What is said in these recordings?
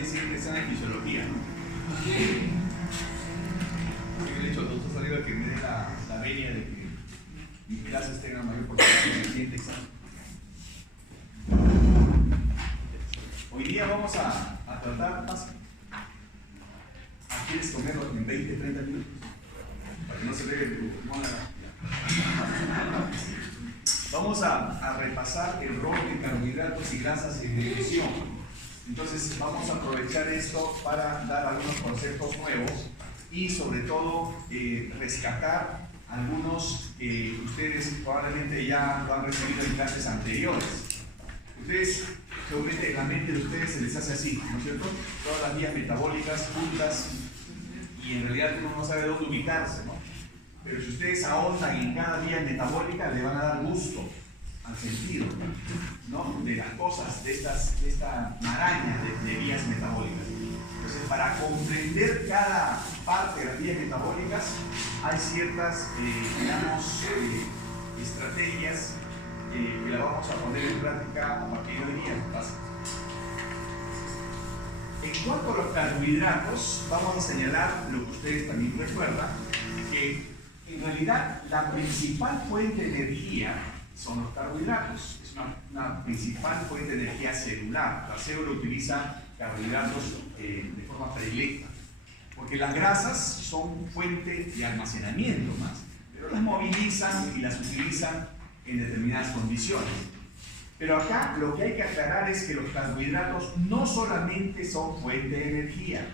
día siguiente están en fisiología, ¿no? De hecho, nosotros salido a que me dé la venia de que mis clases tengan mayor porcentaje en el siguiente examen. Hoy día vamos a tratar más. ¿Quieres comerlo en 20, 30 minutos? Para que no se pegue tu monada. Vamos a repasar el rol de carbohidratos y grasas en nutrición. Entonces vamos a aprovechar esto para dar algunos conceptos nuevos y sobre todo rescatar algunos que ustedes probablemente ya lo han recibido en clases anteriores. Ustedes, seguramente en la mente de ustedes se les hace así, ¿no es cierto? Todas las vías metabólicas juntas y en realidad uno no sabe dónde ubicarse, ¿no? Pero si ustedes ahondan en cada vía metabólica, le van a dar gusto al sentido, ¿no? De las cosas, de esta maraña de vías metabólicas. Entonces, para comprender cada parte de las vías metabólicas, hay ciertas, estrategias que la vamos a poner en práctica a partir de hoy día. En cuanto a los carbohidratos, vamos a señalar lo que ustedes también recuerdan, que en realidad la principal fuente de energía son los carbohidratos. Es una principal fuente de energía celular. La célula utiliza carbohidratos de forma predilecta, porque las grasas son fuente de almacenamiento más, pero las movilizan y las utilizan en determinadas condiciones. Pero acá lo que hay que aclarar es que los carbohidratos no solamente son fuente de energía,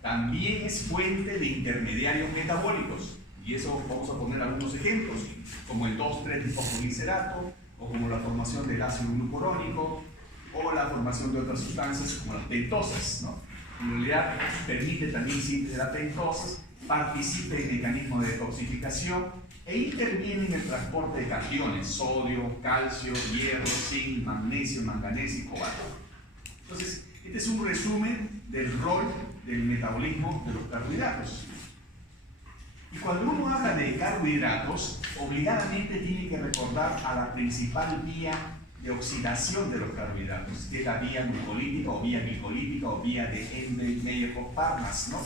también es fuente de intermediarios metabólicos. Y eso vamos a poner algunos ejemplos, como el 2,3-difosfoglicerato, o como la formación del ácido glucurónico, o la formación de otras sustancias como las pentosas, ¿no? En realidad permite también síntesis de las pentosas, participa en mecanismos de detoxificación e interviene en el transporte de cationes, sodio, calcio, hierro, zinc, magnesio, manganeso y cobalto. Entonces, este es un resumen del rol del metabolismo de los carbohidratos. Y cuando uno habla de carbohidratos, obligadamente tiene que recordar a la principal vía de oxidación de los carbohidratos, que es la vía glucolítica o vía glicolítica o vía de Ende-Meyer-Parnas, ¿no?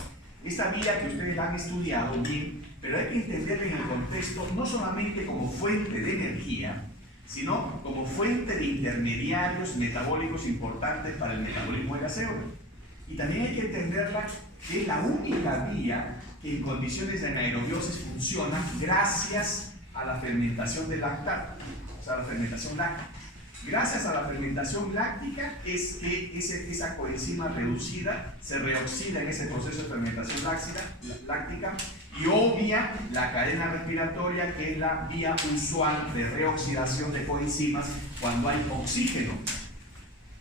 Esta vía que ustedes la han estudiado bien, pero hay que entenderla en el contexto no solamente como fuente de energía, sino como fuente de intermediarios metabólicos importantes para el metabolismo de la célula. Y también hay que entenderla que es la única vía que en condiciones de anaerobiosis funciona gracias a la fermentación del lactato, o sea, la fermentación láctica. Gracias a la fermentación láctica es que esa coenzima reducida se reoxida en ese proceso de fermentación láctica y obvia la cadena respiratoria, que es la vía usual de reoxidación de coenzimas cuando hay oxígeno.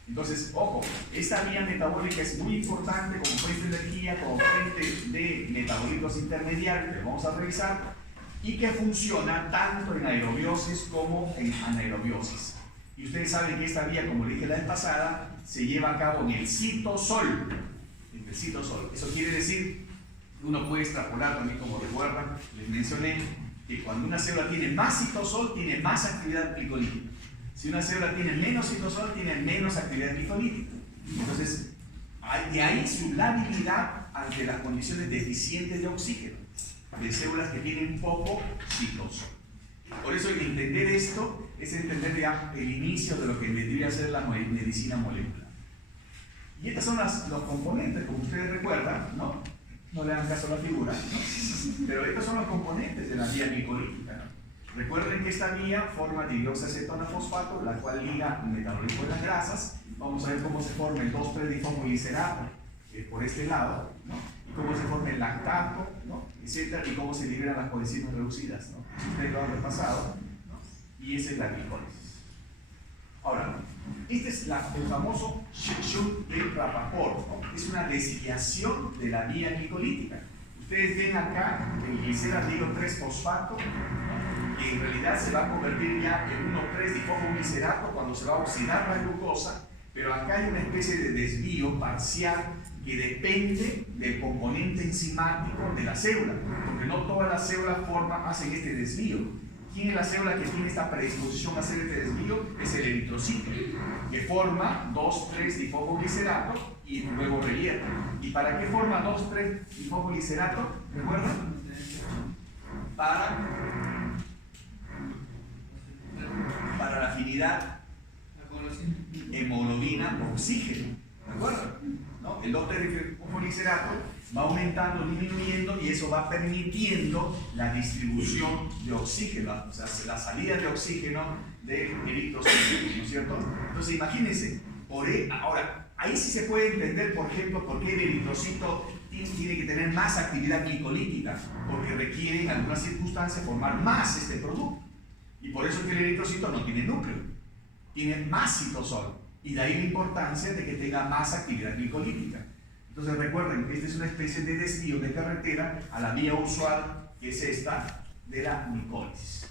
Entonces, ojo, esta vía metabólica es muy importante como fuente de energía, como fuente de metabolitos intermediarios, que vamos a revisar, y que funciona tanto en aerobiosis como en anaerobiosis. Y ustedes saben que esta vía, como le dije la vez pasada, se lleva a cabo en el citosol. En el citosol. Eso quiere decir, uno puede extrapolar también, como recuerdan, les mencioné, que cuando una célula tiene más citosol, tiene más actividad glicolítica. Si una célula tiene menos citosol, tiene menos actividad glicolítica. Entonces, de ahí su labilidad ante las condiciones deficientes de oxígeno, de células que tienen poco citosol. Por eso, entender esto es entender ya el inicio de lo que vendría a ser la medicina molecular. Y estos son los componentes, como ustedes recuerdan, ¿no? No le hagan caso a la figura, ¿no? Pero estos son los componentes de la vía glicolítica, ¿no? Recuerden que esta vía forma dihidroxacetona fosfato, la cual liga el metabolismo de las grasas. Vamos a ver cómo se forma el 2,3-difosfoglicerato por este lado, ¿no? Y cómo se forma el lactato, ¿no? Etcétera, y cómo se liberan las coenzimas reducidas, ¿no? Ustedes lo han repasado, ¿no? Y esa es la glicólisis. Ahora, este es el famoso Shuk de Rappaport, ¿no? Es una desviación de la vía glicolítica. Ustedes ven acá el gliceraldehído 3-fosfato, ¿no? Que en realidad se va a convertir ya en 1,3-difosfoglicerato cuando se va a oxidar la glucosa, pero acá hay una especie de desvío parcial que depende del componente enzimático de la célula, porque no todas las células hacen este desvío. ¿Quién es la célula que tiene esta predisposición a hacer este desvío? Es el eritrocito, que forma 2,3-difosfoglicerato y luego rellena. ¿Y para qué forma 2,3-difosfoglicerato? ¿Recuerdan? Para la afinidad hemoglobina-oxígeno. ¿De acuerdo? ¿No? El 2,3-difosfoglicerato va aumentando, disminuyendo, y eso va permitiendo la distribución de oxígeno, o sea, la salida de oxígeno del eritrocito, ¿no es cierto? Entonces imagínense, ahora, ahí sí se puede entender, por ejemplo, por qué el eritrocito tiene que tener más actividad glicolítica, porque requiere en algunas circunstancias formar más este producto. Y por eso es que el eritrocito no tiene núcleo, tiene más citosol, y de ahí la importancia de que tenga más actividad glicolítica. Entonces recuerden que esta es una especie de desvío de carretera a la vía usual, que es esta de la glicólisis.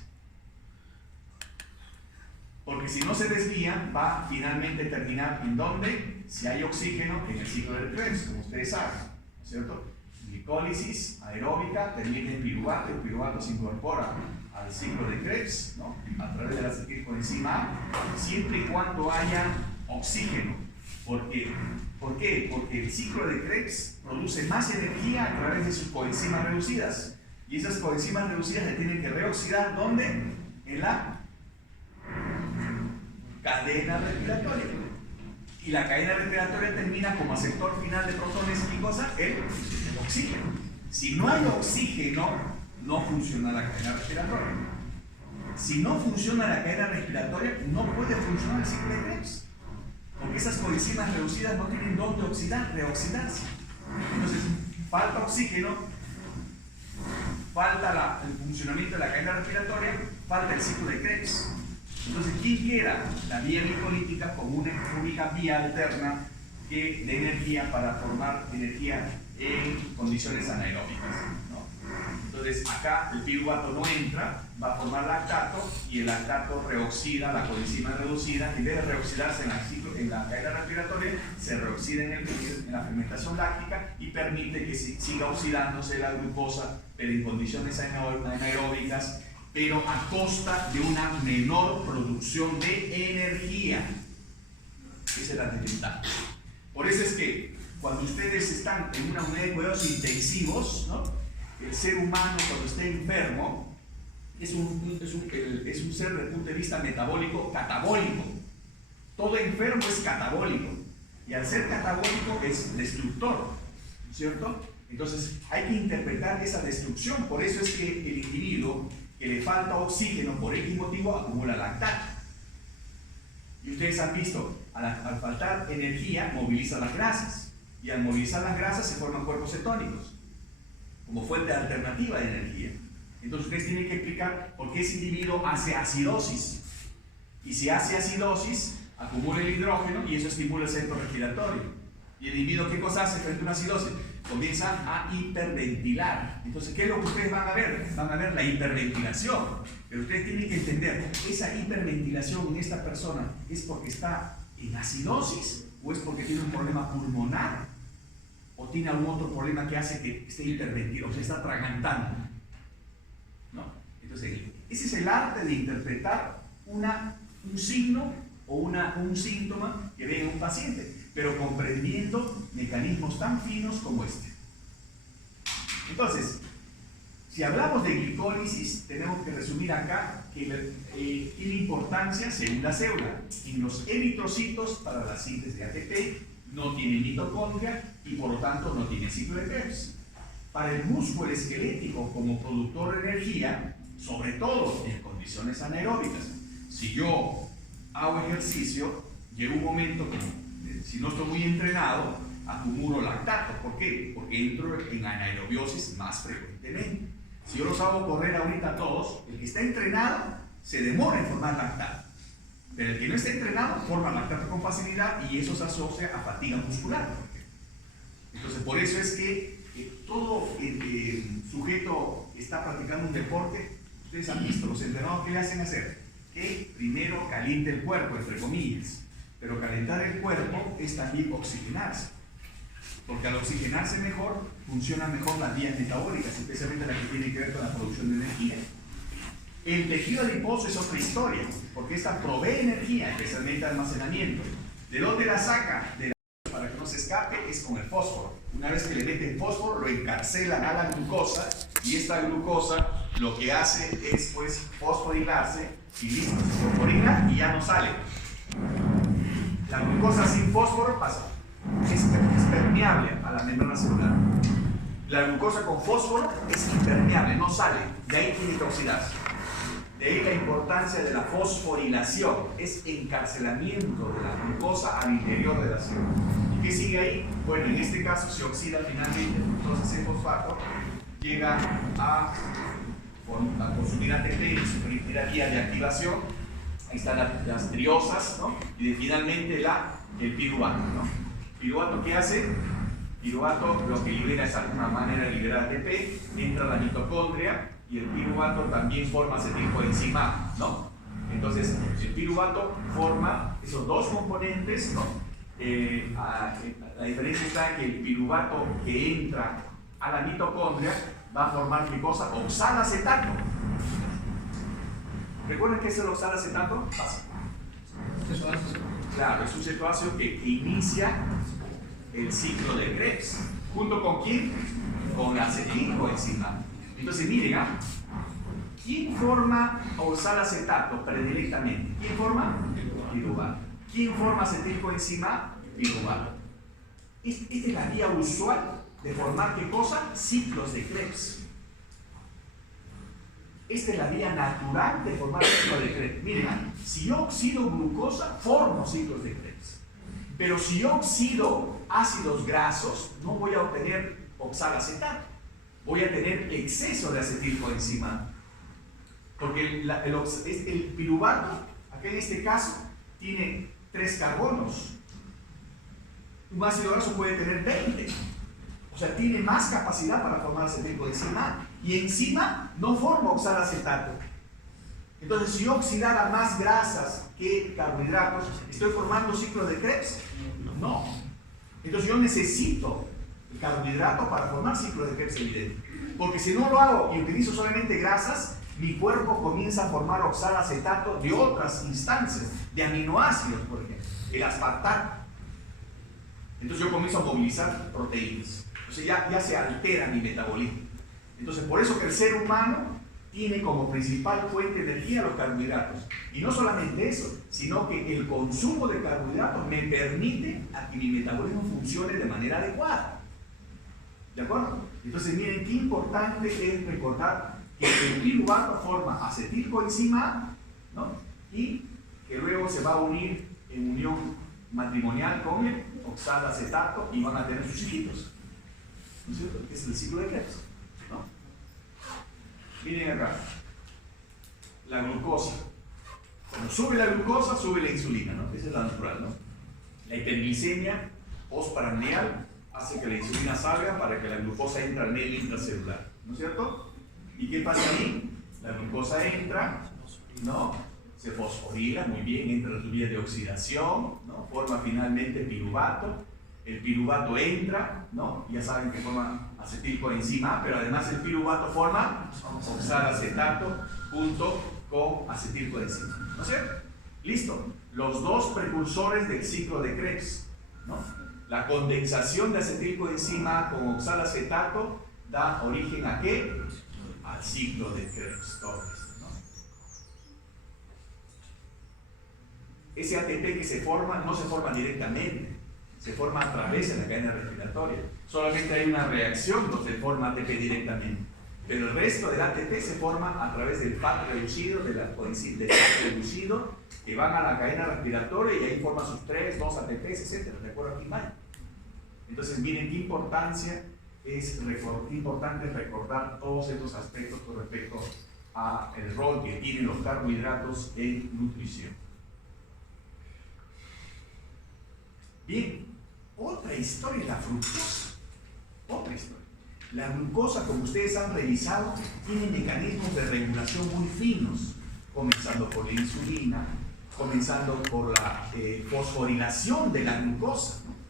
Porque si no se desvía, va finalmente a terminar ¿en dónde? Si hay oxígeno, en el ciclo de Krebs, como ustedes saben, ¿no es cierto? Glicólisis aeróbica termina en piruvato, el piruvato se incorpora al ciclo de Krebs, ¿no? A través de la coenzima A, siempre y cuando haya oxígeno. ¿Por qué? Porque el ciclo de Krebs produce más energía a través de sus coenzimas reducidas. Y esas coenzimas reducidas se tienen que reoxidar, ¿dónde? En la cadena respiratoria. Y la cadena respiratoria termina como aceptor final de protones y cosa, el oxígeno. Si no hay oxígeno, no funciona la cadena respiratoria. Si no funciona la cadena respiratoria, no puede funcionar el ciclo de Krebs. Porque esas coenzimas reducidas no tienen dónde reoxidarse. Entonces, falta oxígeno, falta el funcionamiento de la cadena respiratoria, falta el ciclo de Krebs. Entonces, ¿quién queda? La vía glicolítica como una única vía alterna de energía para formar energía en condiciones anaeróbicas, ¿no? Entonces, acá el piruvato no entra, va a formar lactato, y el lactato reoxida la coenzima reducida, y en vez de reoxidarse en la cadena respiratoria, se reoxida en la fermentación láctica y permite que siga oxidándose la glucosa, pero en condiciones anaeróbicas, pero a costa de una menor producción de energía. Esa es la desventaja. Por eso es que cuando ustedes están en una unidad de cuidados intensivos, ¿no? El ser humano cuando esté enfermo es un ser desde el punto de vista metabólico catabólico. Todo enfermo es catabólico, y al ser catabólico es destructor, ¿no es cierto? Entonces hay que interpretar esa destrucción. Por eso es que el individuo que le falta oxígeno por X motivo acumula lactato. Y ustedes han visto, al faltar energía moviliza las grasas, y al movilizar las grasas se forman cuerpos cetónicos como fuente alternativa de energía. Entonces ustedes tienen que explicar por qué ese individuo hace acidosis, y si hace acidosis acumula el hidrógeno y eso estimula el centro respiratorio. Y el individuo, ¿qué cosa hace frente a una acidosis? Comienza a hiperventilar. Entonces, ¿qué es lo que ustedes van a ver? Van a ver la hiperventilación. Pero ustedes tienen que entender, esa hiperventilación en esta persona es porque está en acidosis, o es porque tiene un problema pulmonar, o tiene algún otro problema que hace que esté hiperventilando, o se está atragantando, ¿no? Entonces, ese es el arte de interpretar un signo o un síntoma que ve en un paciente, pero comprendiendo mecanismos tan finos como este. Entonces, si hablamos de glicólisis, tenemos que resumir acá que tiene importancia según la célula. En los eritrocitos, para la síntesis de ATP, no tiene mitocondria y por lo tanto no tiene ciclo de Krebs. Para el músculo esquelético como productor de energía, sobre todo en condiciones anaeróbicas, si yo hago ejercicio, llega un momento como, si no estoy muy entrenado, acumulo lactato. ¿Por qué? Porque entro en anaerobiosis más frecuentemente. Si yo los hago correr ahorita a todos, el que está entrenado se demora en formar lactato, pero el que no está entrenado forma lactato con facilidad, y eso se asocia a fatiga muscular. Entonces, por eso es que todo sujeto que está practicando un deporte, ustedes han visto los entrenadores que le hacen hacer, que primero caliente el cuerpo, entre comillas, pero calentar el cuerpo es también oxigenarse, porque al oxigenarse mejor, funcionan mejor las vías metabólicas, especialmente las que tienen que ver con la producción de energía. El tejido adiposo es otra historia, porque esta provee energía, especialmente almacenamiento. ¿De dónde la saca? Para que no se escape, es con el fósforo. Una vez que le meten fósforo, lo encarcelan a la glucosa, y esta glucosa lo que hace es pues fosforilarse, y listo, se fosforila y ya no sale. La glucosa sin fósforo pasa, es permeable a la membrana celular. La glucosa con fósforo es impermeable, no sale, de ahí tiene que oxidarse. De ahí la importancia de la fosforilación, es encarcelamiento de la glucosa al interior de la célula. ¿Y qué sigue ahí? Bueno, en este caso se oxida finalmente, entonces el fosfato llega a consumir ATP y su primera vía de activación. Ahí están las triosas, ¿no? Y finalmente el piruvato, ¿no? ¿Piruvato qué hace? Piruvato lo que libera es de alguna manera liberar ATP, entra a la mitocondria, y el piruvato también forma acetilcoenzima, ¿no? Entonces, el piruvato forma esos dos componentes, ¿no? La diferencia está en que el piruvato que entra a la mitocondria va a formar ¿qué cosa? Oxalacetato. ¿Recuerdan qué es el oxalacetato? Fácil. Claro, es un cetoácido que inicia el ciclo de Krebs. ¿Junto con quién? Con la acetilcoenzima. Entonces miren, ¿quién forma oxalacetato predilectamente? ¿Quién forma? Piruvato. ¿Quién forma acetilcoenzima? Piruvato. Esta es la vía usual de formar ¿qué cosa? Ciclos de Krebs. Esta es la vía natural de formar ciclos de Krebs. Miren, si yo oxido glucosa, formo ciclos de Krebs. Pero si yo oxido ácidos grasos, no voy a obtener oxalacetato. Voy a tener exceso de acetilcoenzima. Porque el piruvato, acá en este caso, tiene 3 carbonos. Un ácido graso puede tener 20. O sea, tiene más capacidad para formar acetilcoenzima. Y encima no forma oxalacetato. Entonces, si yo oxidara más grasas que carbohidratos, ¿estoy formando ciclo de Krebs? No. Entonces, yo necesito el carbohidrato para formar ciclo de Krebs evidente. Porque si no lo hago y utilizo solamente grasas, mi cuerpo comienza a formar oxalacetato de otras instancias, de aminoácidos, por ejemplo, el aspartato. Entonces yo comienzo a movilizar proteínas. Entonces ya se altera mi metabolismo. Entonces por eso que el ser humano tiene como principal fuente de energía los carbohidratos. Y no solamente eso, sino que el consumo de carbohidratos me permite a que mi metabolismo funcione de manera adecuada. ¿De acuerdo? Entonces miren qué importante es recordar que el piruvato forma acetilcoenzima, ¿no? Y que luego se va a unir en unión matrimonial con el oxalacetato y van a tener sus hijitos, ¿no es cierto? Es el ciclo de Krebs, ¿no? Miren acá, la glucosa. Cuando sube la glucosa, sube la insulina, ¿no? Esa es la natural, ¿no? La hiperglicemia postprandial hace que la insulina salga para que la glucosa entre al medio intracelular, ¿no es cierto? ¿Y qué pasa ahí? La glucosa entra, ¿no? Se fosforila muy bien, entra en su vía de oxidación, ¿no? Forma finalmente piruvato. El piruvato entra, ¿no? Ya saben que forma acetilcoenzima, pero además el piruvato forma oxalacetato junto con acetilcoenzima, ¿no es cierto? Listo. Los dos precursores del ciclo de Krebs, ¿no? La condensación de acetilcoenzima con oxalacetato da origen ¿a qué? Al ciclo de Krebs, todo esto, ¿no? Ese ATP que se forma no se forma directamente, se forma a través de la cadena respiratoria. Solamente hay una reacción donde se forma ATP directamente, pero el resto del ATP se forma a través del FAT reducido, del FAT reducido, que van a la cadena respiratoria y ahí forman sus 3, 2 ATPs, etc. ¿De acuerdo aquí, Maya? Entonces, miren qué importancia es importante recordar todos estos aspectos con respecto al rol que tienen los carbohidratos en nutrición. Bien, otra historia es la fructosa. Otra historia. La glucosa, como ustedes han revisado, tiene mecanismos de regulación muy finos, comenzando por la insulina, comenzando por la fosforilación de la glucosa, ¿no?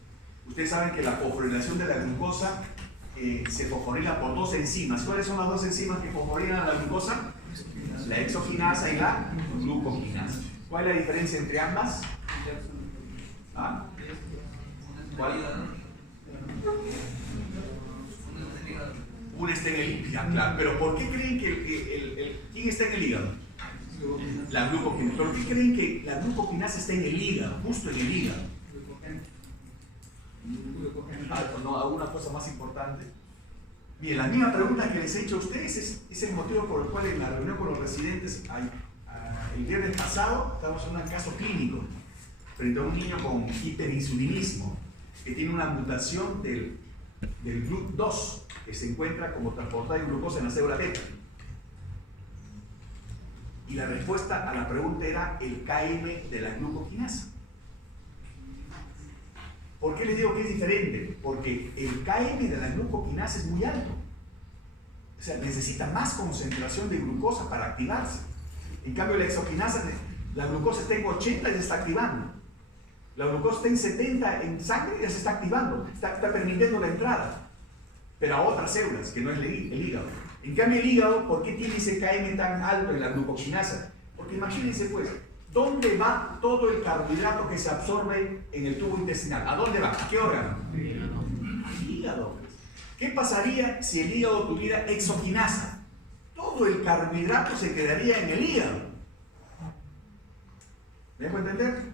Ustedes saben que la fosforilación de la glucosa se fosforila por 2 enzimas. ¿Cuáles son las 2 enzimas que fosforilan la glucosa? La exoquinasa y la glucoquinasa. ¿Cuál es la diferencia entre ambas? ¿Ah? ¿Cuál? Una está en el hígado, claro. Pero ¿por qué creen que ¿quién está en el hígado? La glucoquinasa. ¿Por qué creen que la glucoquinasa está en el hígado? Justo en el hígado. No, alguna cosa más importante. Bien, la misma pregunta que les he hecho a ustedes es el motivo por el cual en la reunión con los residentes el viernes pasado estábamos en un caso clínico frente a un niño con hiperinsulinismo que tiene una mutación del GLUT2 que se encuentra como transportador de glucosa en la célula beta. Y la respuesta a la pregunta era el KM de la glucoquinasa. ¿Por qué les digo que es diferente? Porque el KM de la glucoquinasa es muy alto. O sea, necesita más concentración de glucosa para activarse. En cambio, la exoquinasa, la glucosa está en 80 y se está activando. La glucosa está en 70 en sangre y ya se está activando. Está permitiendo la entrada. Pero a otras células, que no es el hígado. En cambio, el hígado, ¿por qué tiene ese KM tan alto en la glucoquinasa? Porque imagínense pues, ¿dónde va todo el carbohidrato que se absorbe en el tubo intestinal? ¿A dónde va? ¿A qué órgano? Al hígado. ¿Qué pasaría si el hígado tuviera exoquinasa? Todo el carbohidrato se quedaría en el hígado. ¿Me dejo entender?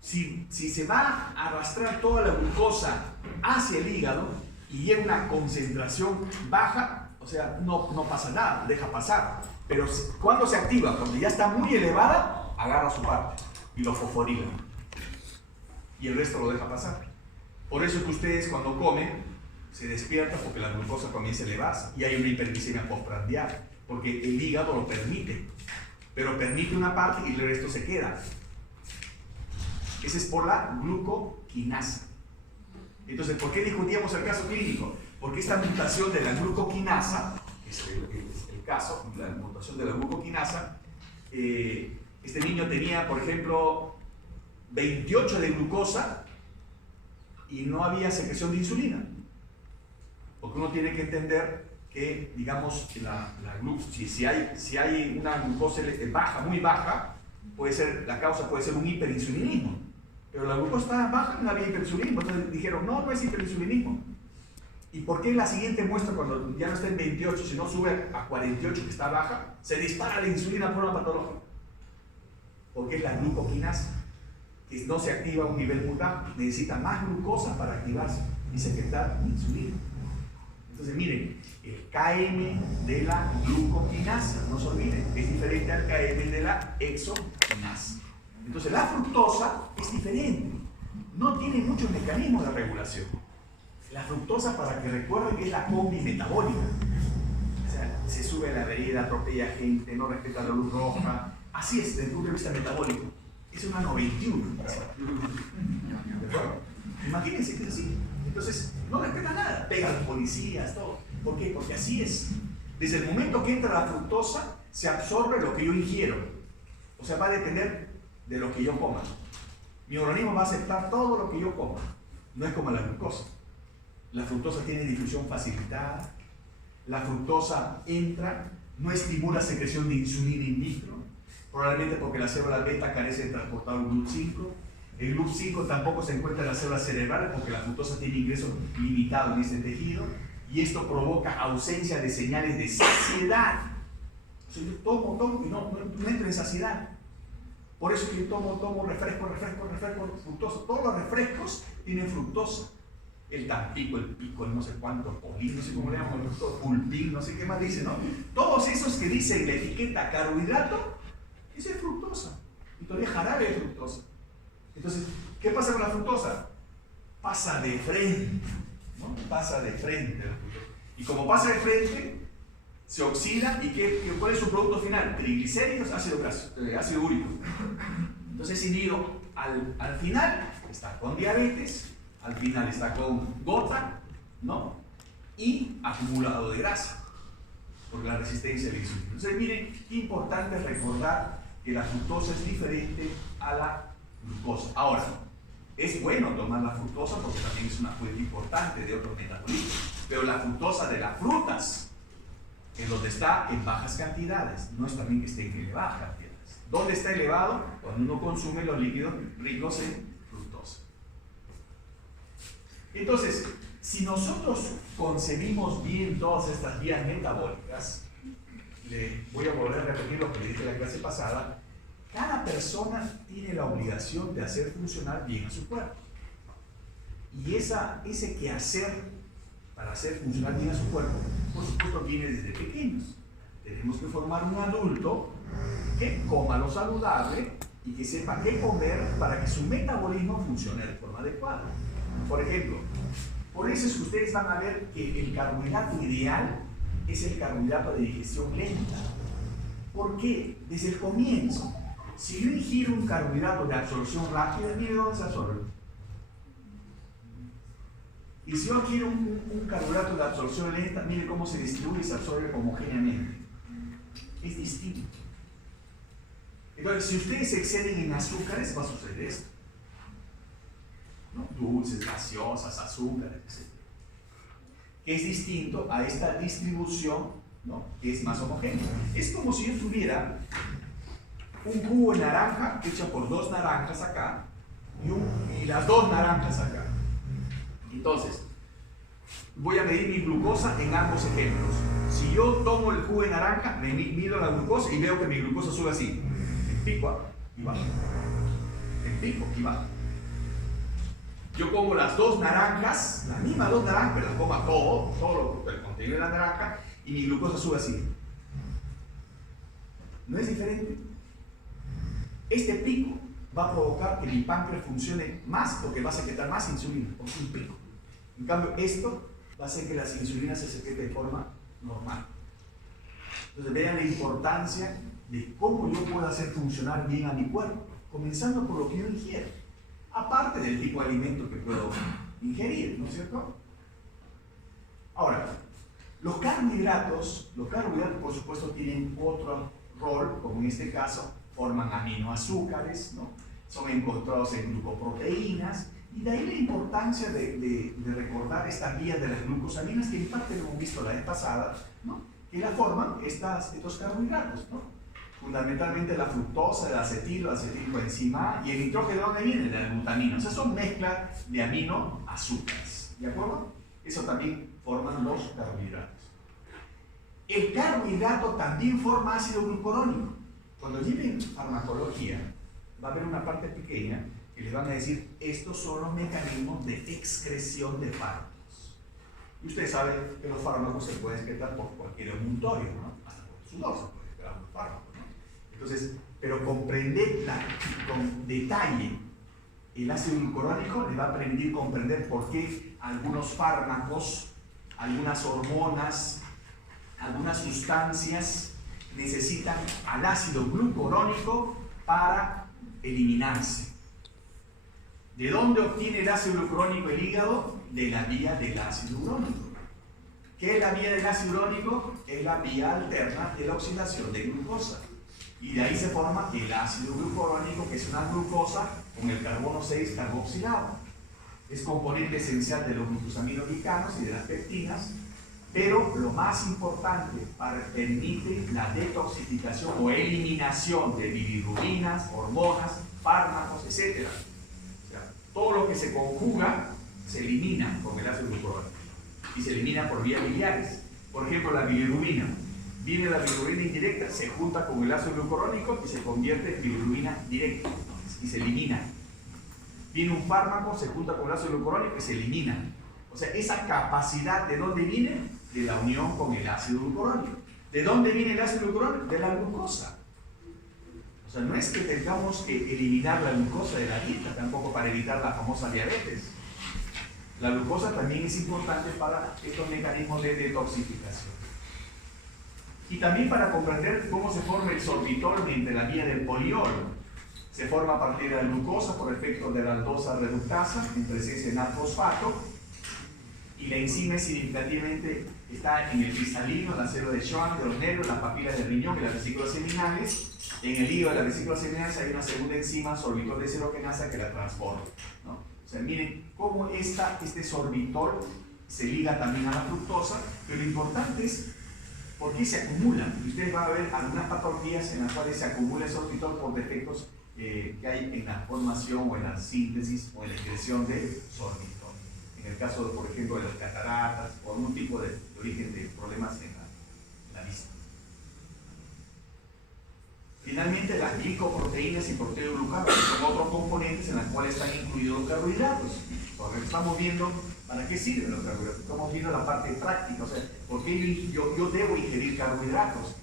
Si se va a arrastrar toda la glucosa hacia el hígado y llega a una concentración baja, o sea, no pasa nada, deja pasar. Pero cuando se activa, cuando ya está muy elevada, agarra su parte y lo fosforila. Y el resto lo deja pasar. Por eso es que ustedes cuando comen, se despiertan porque la glucosa comienza a elevarse y hay una hiperglicemia postprandial, porque el hígado lo permite, pero permite una parte y el resto se queda. Ese es por la glucoquinasa. Entonces, ¿por qué discutíamos el caso clínico? Porque esta mutación de la glucoquinasa, que es el caso, la mutación de la glucoquinasa, este niño tenía, por ejemplo, 28 de glucosa y no había secreción de insulina. Porque uno tiene que entender que, digamos, si hay una glucosa baja, muy baja, la causa puede ser un hiperinsulinismo. Pero la glucosa estaba baja y no había hiperinsulinismo. Entonces dijeron, no es hiperinsulinismo. ¿Y por qué la siguiente muestra, cuando ya no está en 28, sino sube a 48, que está baja, se dispara la insulina por una patología? Porque es la glucoquinasa, que no se activa a un nivel muy bajo, necesita más glucosa para activarse y secretar insulina. Entonces miren, el KM de la glucoquinasa, no se olviden, es diferente al KM de la exoquinasa. Entonces la fructosa es diferente, no tiene muchos mecanismos de regulación. La fructosa, para que recuerden, que es la combi metabólica. O sea, se sube a la avenida, atropella gente, no respeta la luz roja. Así es, desde el punto de vista metabólico. Es una 91. ¿De acuerdo? Imagínense que es así. Entonces, no respeta nada, pega a los policías, todo. ¿Por qué? Porque así es. Desde el momento que entra la fructosa, se absorbe lo que yo ingiero. O sea, va a depender de lo que yo coma. Mi organismo va a aceptar todo lo que yo coma. No es como la glucosa. La fructosa tiene difusión facilitada. La fructosa entra, no estimula secreción de insulina in vitro, probablemente porque la célula beta carece de transportador GLUT5. El GLUT5 tampoco se encuentra en las células cerebrales porque la fructosa tiene ingreso limitado en este tejido y esto provoca ausencia de señales de saciedad. O sea, yo tomo y no entro en saciedad. Por eso que yo tomo refresco, fructosa. Todos los refrescos tienen fructosa. El Tampico, el Pico, el no sé cuánto, Polín, no sé cómo le llaman, el Pulpín, no sé qué más dice, ¿no? Todos esos que dicen la etiqueta carbohidrato, esa es fructosa. Y todavía jarabe de fructosa. Entonces, ¿qué pasa con la fructosa? Pasa de frente, ¿no? Pasa de frente la fructosa. Y como pasa de frente, se oxida y ¿cuál es su producto final? Triglicéridos, ácido úrico. Entonces, ese individuo al final está con diabetes, al final está con gota, ¿no? Y acumulado de grasa por la resistencia a la insulina. Entonces, miren, qué importante recordar que la fructosa es diferente a la glucosa. Ahora, es bueno tomar la fructosa porque también es una fuente importante de otros metabolismos, pero la fructosa de las frutas En donde está en bajas cantidades, no es también que esté en elevadas cantidades. ¿Dónde está elevado? Cuando uno consume los líquidos ricos en fructosa. Entonces, si nosotros concebimos bien todas estas vías metabólicas, le voy a volver a repetir lo que le dije en la clase pasada, cada persona tiene la obligación de hacer funcionar bien a su cuerpo. Y ese quehacer para hacer funcionar bien a su cuerpo, por supuesto, viene desde pequeños. Tenemos que formar un adulto que coma lo saludable y que sepa qué comer para que su metabolismo funcione de forma adecuada. Por ejemplo, por eso es que ustedes van a ver que el carbohidrato ideal es el carbohidrato de digestión lenta. ¿Por qué? Desde el comienzo, si yo ingiero un carbohidrato de absorción rápida, mire dónde se absorbe. Y si yo quiero un carbohidrato de absorción lenta, mire cómo se distribuye y se absorbe homogéneamente. Es distinto. Entonces, si ustedes se exceden en azúcares, va a suceder esto, ¿no? Dulces, gaseosas, azúcares, etc. Es distinto a esta distribución, ¿no? Que es más homogénea. Es como si yo tuviera un jugo de naranja hecho por 2 naranjas acá y las 2 naranjas acá. Entonces, voy a medir mi glucosa en ambos ejemplos. Si yo tomo el jugo de naranja, me mido la glucosa y veo que mi glucosa sube así, en pico y baja, en pico y baja. Yo como las 2 naranjas, las mismas 2 naranjas, pero las como a todo el contenido de la naranja, y mi glucosa sube así. ¿No es diferente? Este pico va a provocar que mi páncreas funcione más porque va a secretar más insulina, porque es un pico. En cambio, esto va a hacer que las insulinas se secreten de forma normal. Entonces, vean la importancia de cómo yo puedo hacer funcionar bien a mi cuerpo, comenzando por lo que yo ingiero, aparte del tipo de alimento que puedo ingerir, ¿no es cierto? Ahora, los carbohidratos por supuesto tienen otro rol, como en este caso, forman aminoazúcares, ¿no? Son encontrados en glucoproteínas, y de ahí la importancia de recordar estas vías de las glucosaminas que en parte lo hemos visto la vez pasada, ¿no? Que la forman estos carbohidratos, ¿no? Fundamentalmente la fructosa, el acetilcoenzima y el nitrógeno. ¿De dónde viene? De la glutamina. O sea, son mezclas de aminoazúcares, ¿de acuerdo? Eso también forman los carbohidratos. El carbohidrato también forma ácido glucurónico. Cuando lleven farmacología, va a haber una parte pequeña que les van a decir, estos son los mecanismos de excreción de fármacos. Y ustedes saben que los fármacos se pueden excretar por cualquier emuntorio, ¿no? Hasta por el sudor se puede excretar un fármaco, ¿no? Entonces, pero comprender con detalle el ácido glucurónico les va a permitir comprender por qué algunos fármacos, algunas hormonas, algunas sustancias necesitan al ácido glucurónico para eliminarse. ¿De dónde obtiene el ácido glucurónico el hígado? De la vía del ácido urónico. ¿Qué es la vía del ácido urónico? Es la vía alterna de la oxidación de glucosa. Y de ahí se forma el ácido glucurónico, que es una glucosa con el carbono 6 carboxilado. Es componente esencial de los glucosaminoglicanos y de las pectinas, pero lo más importante, permite la detoxificación o eliminación de bilirrubinas, hormonas, fármacos, etc. Todo lo que se conjuga se elimina con el ácido glucurónico y se elimina por vías biliares. Por ejemplo, la bilirrubina. Viene la bilirrubina indirecta, se junta con el ácido glucurónico y se convierte en bilirrubina directa y se elimina. Viene un fármaco, se junta con el ácido glucurónico y se elimina. O sea, esa capacidad, ¿de dónde viene? De la unión con el ácido glucurónico. ¿De dónde viene el ácido glucurónico? De la glucosa. O sea, no es que tengamos que eliminar la glucosa de la dieta, tampoco para evitar la famosa diabetes. La glucosa también es importante para estos mecanismos de detoxificación. Y también para comprender cómo se forma el sorbitol mediante la vía del poliol. Se forma a partir de la glucosa por efecto de la aldosa reductasa en presencia de NAD-fosfato, y la enzima significativamente está en el cristalino, en la célula de Schwann, de los nervios, las papilas del riñón y las vesículas seminales. En el hígado de las vesículas seminales hay una segunda enzima, sorbitol desoxigenasa, que la transforma, ¿no? O sea, miren cómo este sorbitol se liga también a la fructosa, pero lo importante es ¿Por qué se acumulan? Y ustedes van a ver algunas patologías en las cuales se acumula el sorbitol por defectos que hay en la formación o en la síntesis o en la excreción de sorbitol. En el caso, por ejemplo, de las cataratas o algún tipo de origen de problemas en la vista. Finalmente, las glicoproteínas y proteoglucanos, que son otros componentes en los cuales están incluidos los carbohidratos. Porque estamos viendo para qué sirven los carbohidratos. Estamos viendo la parte práctica, o sea, ¿por qué yo debo ingerir carbohidratos?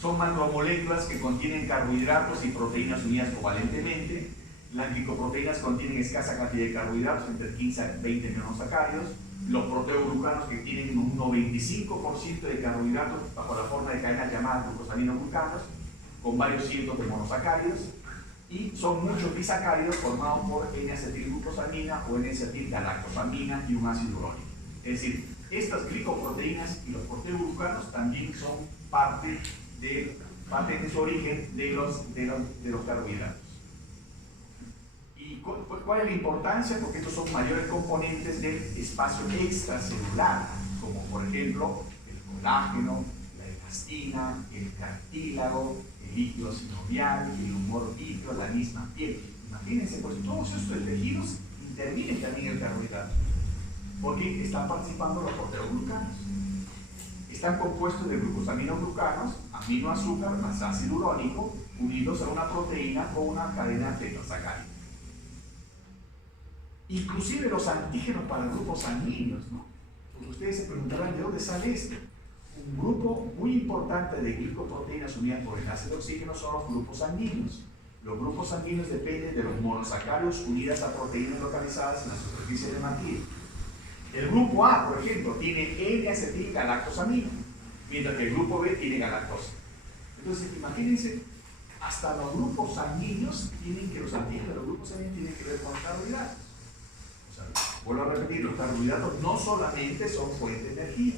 Son macromoléculas que contienen carbohidratos y proteínas unidas covalentemente. Las glicoproteínas contienen escasa cantidad de carbohidratos, entre 15 a 20 monosacáridos. Los proteoglucanos que tienen un 95% de carbohidratos bajo la forma de cadenas llamadas glucosaminoglucanos, con varios cientos de monosacáridos, y son muchos disacáridos formados por N-acetilglucosamina o N-acetilgalactosamina y un ácido urónico. Es decir, estas glicoproteínas y los proteoglucanos también son parte de su origen de los carbohidratos. ¿Y cuál es la importancia? Porque estos son mayores componentes del espacio extracelular, como por ejemplo el colágeno, la elastina, el cartílago, el líquido sinovial, el humor vítreo, la misma piel. Imagínense, pues todos estos tejidos intervienen también en el carbohidrato, porque están participando los proteoglucanos. Están compuestos de glucosaminoglucanos, aminoazúcar más ácido urónico, unidos a una proteína con una cadena tetrasacárica. Inclusive los antígenos para grupos sanguíneos, ¿no? Pues ustedes se preguntarán de dónde sale esto. Un grupo muy importante de glicoproteínas unidas por el ácido oxígeno son los grupos sanguíneos. Los grupos sanguíneos dependen de los monosacáridos unidas a proteínas localizadas en la superficie de matriz. El grupo A, por ejemplo, tiene N-acetilgalactosamina, mientras que el grupo B tiene galactosa. Entonces, imagínense, hasta los grupos sanguíneos los antígenos de los grupos sanguíneos tienen que ver con carbohidratos. O sea, vuelvo a repetir, los carbohidratos no solamente son fuente de energía,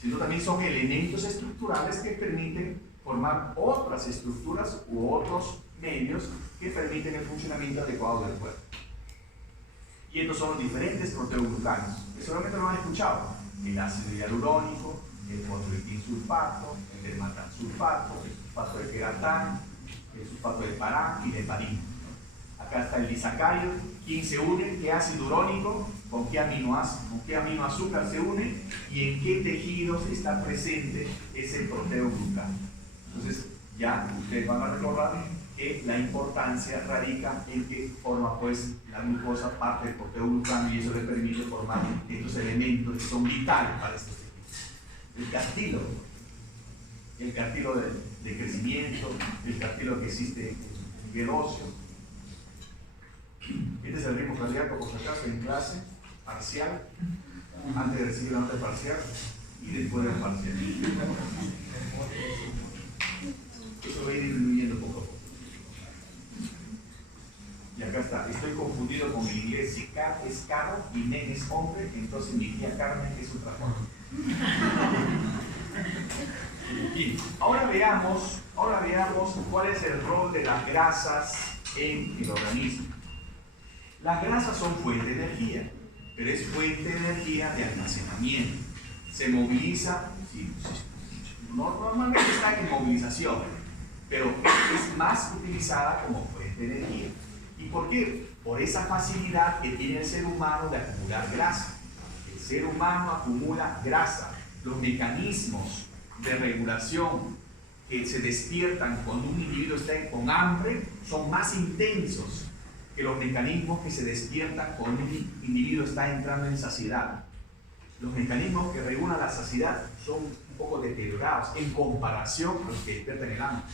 sino también son elementos estructurales que permiten formar otras estructuras u otros medios que permiten el funcionamiento adecuado del cuerpo. Y estos son los diferentes proteoglucanos, que solamente lo han escuchado: el ácido hialurónico, el fosfoetilsulfato, el dermatansulfato, el sulfato de queratán, el sulfato de parán y de heparina. Acá está el disacárido, ¿quién se une? ¿Qué ácido urónico? ¿Con qué aminoazúcar se une? ¿Y en qué tejidos está presente ese proteoglucano? Entonces, ya ustedes van a recordar que la importancia radica en que forma pues la glucosa parte del proteoglucano, y eso le permite formar estos elementos que son vitales para estos tejidos. El cartílago de crecimiento, el cartílago que existe en el óseo. Este es el ritmo cardíaco, por si acaso, en clase parcial, antes de recibir la nota parcial y después de la parcial. Eso va a ir disminuyendo poco a poco. Y acá está, estoy confundido con el inglés. Si Car es carro y Nen es hombre, entonces mi tía Carmen es un transformador. Bien, ahora veamos cuál es el rol de las grasas en el organismo. Las grasas son fuente de energía, pero es fuente de energía de almacenamiento. Se moviliza, normalmente está en movilización, pero es más utilizada como fuente de energía. ¿Y por qué? Por esa facilidad que tiene el ser humano de acumular grasa. El ser humano acumula grasa. Los mecanismos de regulación que se despiertan cuando un individuo está con hambre son más intensos que los mecanismos que se despiertan cuando un individuo está entrando en saciedad. Los mecanismos que regulan la saciedad son un poco deteriorados en comparación a los que despiertan el hambre.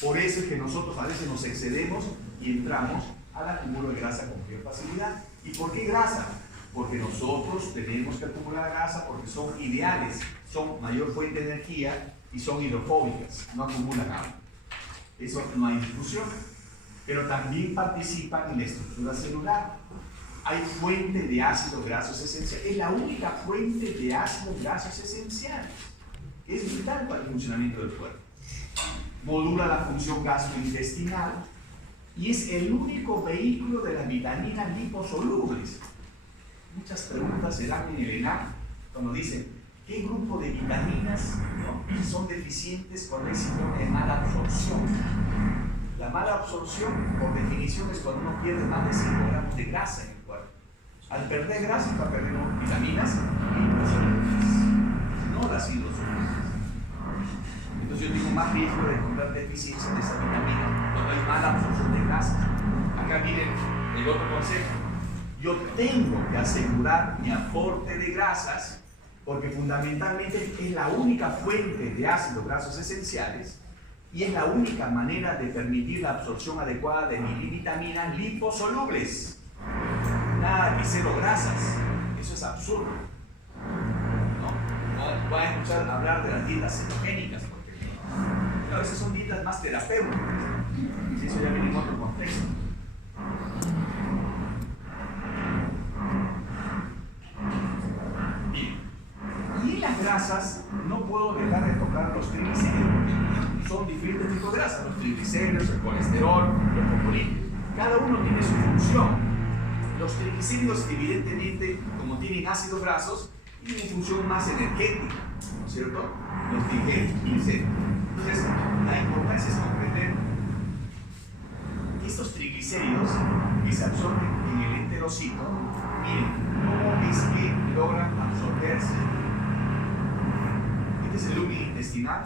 Por eso es que nosotros a veces nos excedemos y entramos al acúmulo de grasa con mayor facilidad. ¿Y por qué grasa? Porque nosotros tenemos que acumular grasa porque son ideales, son mayor fuente de energía y son hidrofóbicas, no acumulan agua. Eso no hay discusión. Pero también participan en la estructura celular. Hay fuente de ácidos grasos esenciales. Es la única fuente de ácidos grasos esenciales. Es vital para el funcionamiento del cuerpo. Modula la función gastrointestinal y es el único vehículo de las vitaminas liposolubles. Muchas preguntas se dan en el ENAC cuando dicen, qué grupo de vitaminas, ¿no?, son deficientes cuando hay síndrome de mala absorción. La mala absorción, por definición, es cuando uno pierde más de 5 gramos de grasa en el cuerpo. Al perder grasa está perdiendo vitaminas y las saludes, no las hidrosaludes. Entonces yo tengo más riesgo de encontrar deficiencia de esa vitamina cuando hay mala absorción de grasas. Acá miren el otro consejo. Yo tengo que asegurar mi aporte de grasas porque fundamentalmente es la única fuente de ácidos grasos esenciales y es la única manera de permitir la absorción adecuada de mis vitaminas liposolubles. Nada que cero grasas. Eso es absurdo. No van a escuchar hablar de las dietas cetogénicas, porque a veces son dietas más terapéuticas. Y eso ya viene en otro contexto. Bien. Y las grasas, no puedo dejar de tocar los triglicéridos, porque son diferentes tipos de grasas. Los triglicéridos, el colesterol, los componentes. Cada uno tiene su función. Los triglicéridos, evidentemente, como tienen ácidos grasos, tienen función más energética, ¿no es cierto? Los triglicéridos. Entonces, la importancia es comprender que estos triglicéridos que se absorben en el enterocito, miren, ¿cómo es que logran absorberse? Este es el lumen intestinal.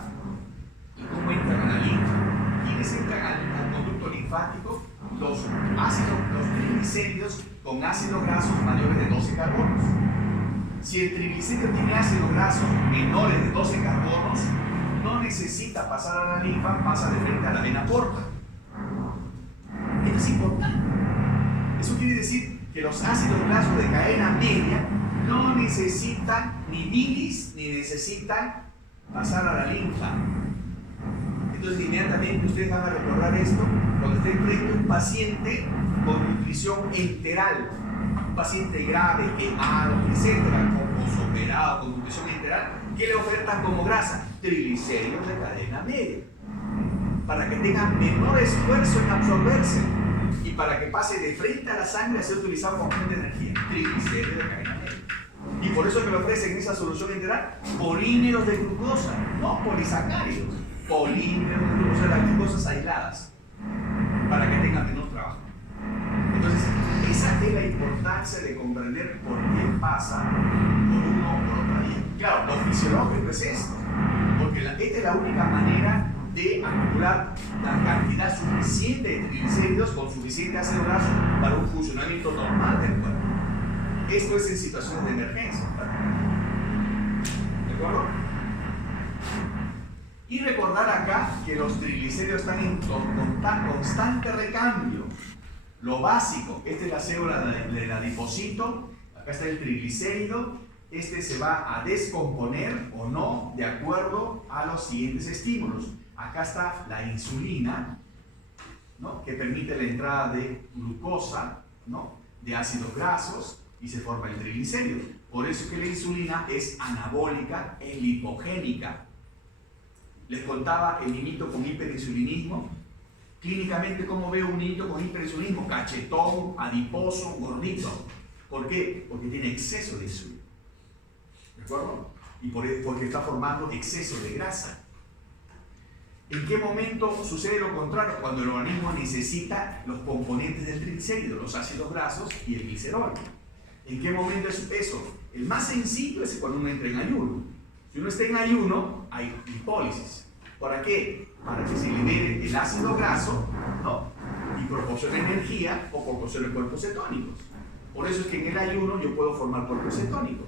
¿Y cómo entran a la linfa? ¿Quiénes entran al conducto linfático? Los triglicéridos con ácidos grasos mayores de 12 carbonos. Si el triglicérido tiene ácidos grasos menores de 12 carbonos, no necesita pasar a la linfa, pasa de frente a la vena porta. Esto es importante. Eso quiere decir que los ácidos grasos de cadena media no necesitan ni bilis ni necesitan pasar a la linfa. Entonces inmediatamente ustedes van a recordar esto cuando estén frente a un paciente con nutrición enteral, un paciente grave, quemado, etcétera, con posoperado, con nutrición enteral, ¿qué le ofertan como grasa? Triglicéridos de cadena media, para que tengan menor esfuerzo en absorberse y para que pase de frente a la sangre a ser utilizado como fuente de energía. Triglicéridos de cadena media. Y por eso que le ofrecen esa solución enteral polímeros de glucosa, no polisacáridos, polímeros de glucosa, las glucosas aisladas, para que tengan menor trabajo. Entonces, esa es la importancia de comprender por qué pasa por uno o por otra vía. Claro, lo fisiológico es esto, porque esta es la única manera de acumular la cantidad suficiente de triglicéridos con suficiente ácido graso para un funcionamiento normal del cuerpo. Esto es en situaciones de emergencia. ¿De acuerdo? Y recordar acá que los triglicéridos están en constante recambio. Lo básico, esta es la célula del adipocito, acá está el triglicérido, este se va a descomponer o no de acuerdo a los siguientes estímulos. Acá está la insulina, ¿no?, que permite la entrada de glucosa, ¿no?, de ácidos grasos, y se forma el triglicérido. Por eso que la insulina es anabólica, es lipogénica. Les contaba el niñito con hiperinsulinismo. Clínicamente, ¿cómo veo un niñito con hiperinsulinismo? Cachetón, adiposo, gordito. ¿Por qué? Porque tiene exceso de insulina. ¿De acuerdo? Y porque está formando exceso de grasa. ¿En qué momento sucede lo contrario? Cuando el organismo necesita los componentes del triglicérido, los ácidos grasos y el glicerol. ¿En qué momento es eso? El más sencillo es cuando uno entra en ayuno. Si uno está en ayuno, hay lipólisis. ¿Para qué? Para que se libere el ácido graso, ¿no?, y proporcione energía o proporcione cuerpos cetónicos. Por eso es que en el ayuno yo puedo formar cuerpos cetónicos.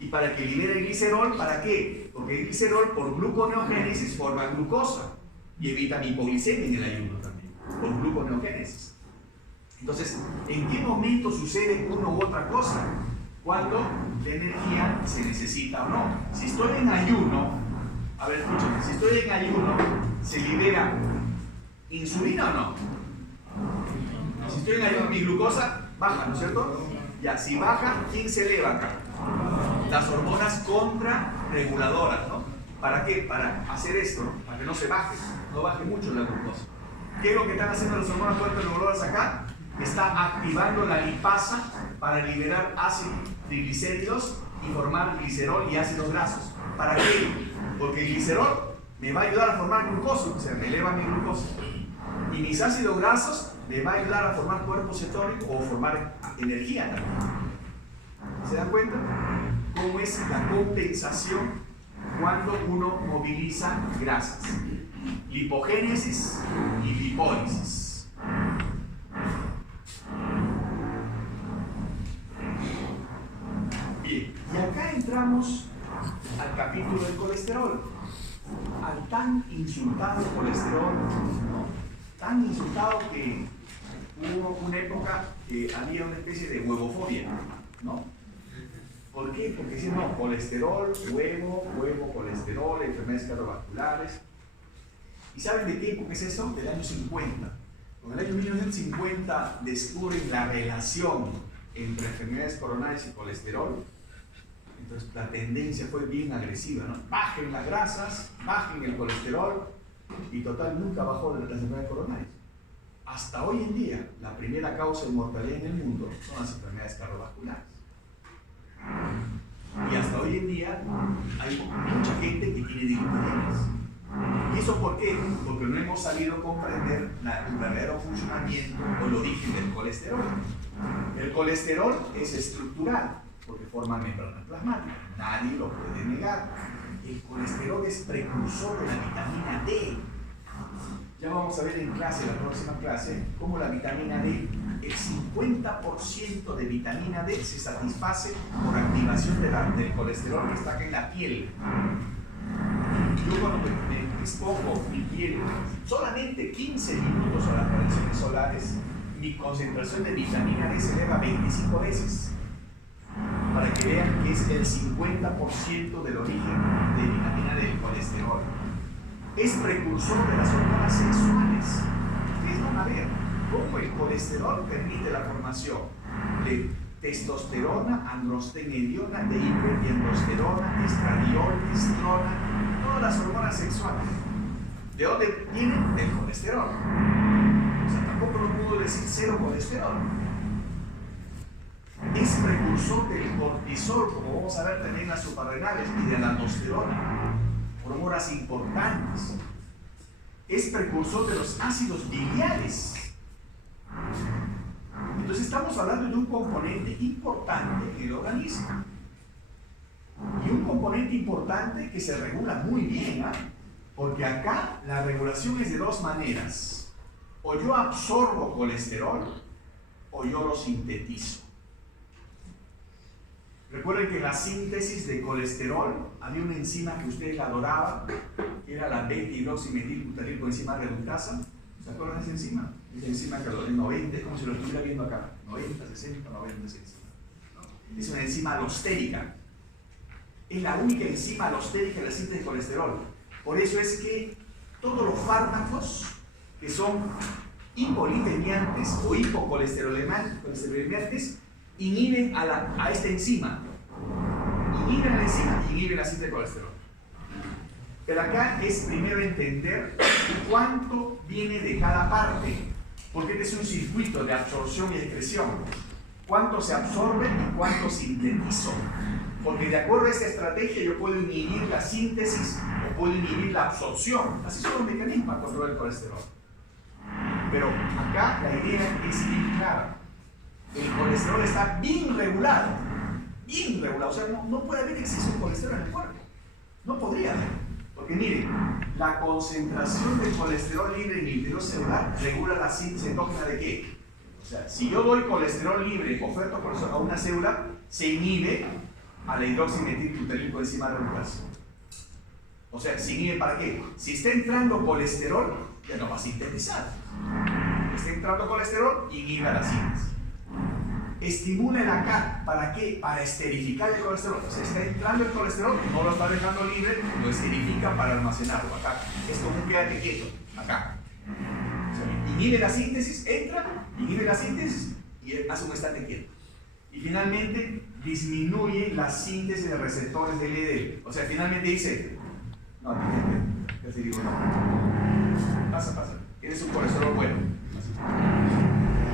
Y para que libere el glicerol, ¿para qué? Porque el glicerol por gluconeogénesis forma glucosa y evita mi hipoglicemia en el ayuno también, por gluconeogénesis. Entonces, ¿en qué momento sucede una u otra cosa? Cuando la energía se necesita o no. Si estoy en ayuno, a ver, escúchame, si estoy en ayuno, ¿se libera insulina o no? Si estoy en ayuno, mi glucosa baja, ¿no es cierto? Ya, si baja, ¿quién se eleva acá? Las hormonas contrarreguladoras, ¿no? ¿Para qué? Para hacer esto, ¿no?, para que no se baje, no baje mucho la glucosa. ¿Qué es lo que están haciendo las hormonas contrarreguladoras acá? está activando la lipasa para liberar ácidos triglicéridos y formar glicerol y ácidos grasos. ¿Para qué? Porque el glicerol me va a ayudar a formar glucosa, o sea, me eleva mi glucosa. Y mis ácidos grasos me va a ayudar a formar cuerpo cetónico o formar energía también. ¿Se dan cuenta? ¿Cómo es la compensación cuando uno moviliza grasas? Lipogénesis y lipólisis. Bien, y acá entramos al capítulo del colesterol, al tan insultado colesterol, ¿no? Tan insultado que hubo una época que había una especie de huevofobia, ¿no? ¿Por qué? Porque decían, no, colesterol, huevo, colesterol, enfermedades cardiovasculares. ¿Y saben de qué época es eso? Del año 50. En el año 1950 descubren la relación entre enfermedades coronarias y colesterol. Entonces la tendencia fue bien agresiva, ¿no? Bajen las grasas, bajen el colesterol, y total nunca bajó las enfermedades coronarias. Hasta hoy en día, la primera causa de mortalidad en el mundo son las enfermedades cardiovasculares. Y hasta hoy en día hay mucha gente que tiene dislipidemias. ¿Y eso por qué? Porque no hemos sabido comprender el verdadero funcionamiento o el origen del colesterol. El colesterol es estructural, porque forma membrana plasmática. Nadie lo puede negar. El colesterol es precursor de la vitamina D. Ya vamos a ver en clase, la próxima clase, cómo la vitamina D, el 50% de vitamina D se satisface por activación del colesterol que está acá en la piel. Yo cuando me expongo mi piel solamente 15 minutos a las radiaciones solares, mi concentración de vitamina D se eleva 25 veces. Para que vean que es el 50% del origen de vitamina D, el colesterol. Es precursor de las hormonas sexuales. Ustedes van a ver cómo el colesterol permite la formación de testosterona, androstenediona, de hiperandrosterona, estradiol, estrona, todas las hormonas sexuales. ¿De dónde vienen? Del colesterol. O sea, tampoco lo puedo decir cero colesterol. Es precursor del cortisol, como vamos a ver también en las suprarrenales, y de la aldosterona, hormonas importantes. Es precursor de los ácidos biliares. Entonces estamos hablando de un componente importante en el organismo. Y un componente importante que se regula muy bien, ¿eh? Porque acá la regulación es de dos maneras. O yo absorbo colesterol o yo lo sintetizo. Recuerden que en la síntesis de colesterol había una enzima que ustedes la adoraban, que era la beta-hidroximetilbutanilcoenzima reductasa. ¿Se acuerdan de esa enzima? Esa enzima que en 90, es como si lo estuviera viendo acá, 90, 60, 90 esa enzima. ¿No? Es una enzima alostérica. Es la única enzima alostérica en la síntesis de colesterol. Por eso es que todos los fármacos que son hipolipemiantes o hipocolesterolemiantes inhiben a esta enzima. Inhiben a la enzima y inhiben la síntesis de colesterol. Pero acá es primero entender cuánto viene de cada parte, porque este es un circuito de absorción y excreción. Cuánto se absorbe y cuánto sintetizo. Porque de acuerdo a esta estrategia yo puedo inhibir la síntesis o puedo inhibir la absorción. Así son los mecanismos para controlar el colesterol. Pero acá la idea es bien clara. El colesterol está bien regulado. Bien regulado. O sea, no puede haber exceso de colesterol en el cuerpo. No podría haber. Porque miren, la concentración del colesterol libre en el interior celular regula la síntesis endógena de qué? O sea, si yo doy colesterol libre, oferto colesterol a una célula, se inhibe a la hidroximetilbutanilcoenzima reductasa. O sea, ¿se inhibe para qué? Si está entrando colesterol, ya no va a sintetizar. Está entrando colesterol, inhibe a la síntesis. Estimula el ACAT, ¿para qué? Para esterificar el colesterol. O sea, está entrando el colesterol, no lo está dejando libre, lo esterifica para almacenarlo acá. Es como quédate quieto, acá. O sea, inhibe la síntesis, entra, inhibe la síntesis y hace un estate quieto. Y finalmente disminuye la síntesis de receptores del LDL. O sea, finalmente dice, no, yo te digo, no. Pasa. Tienes un colesterol bueno.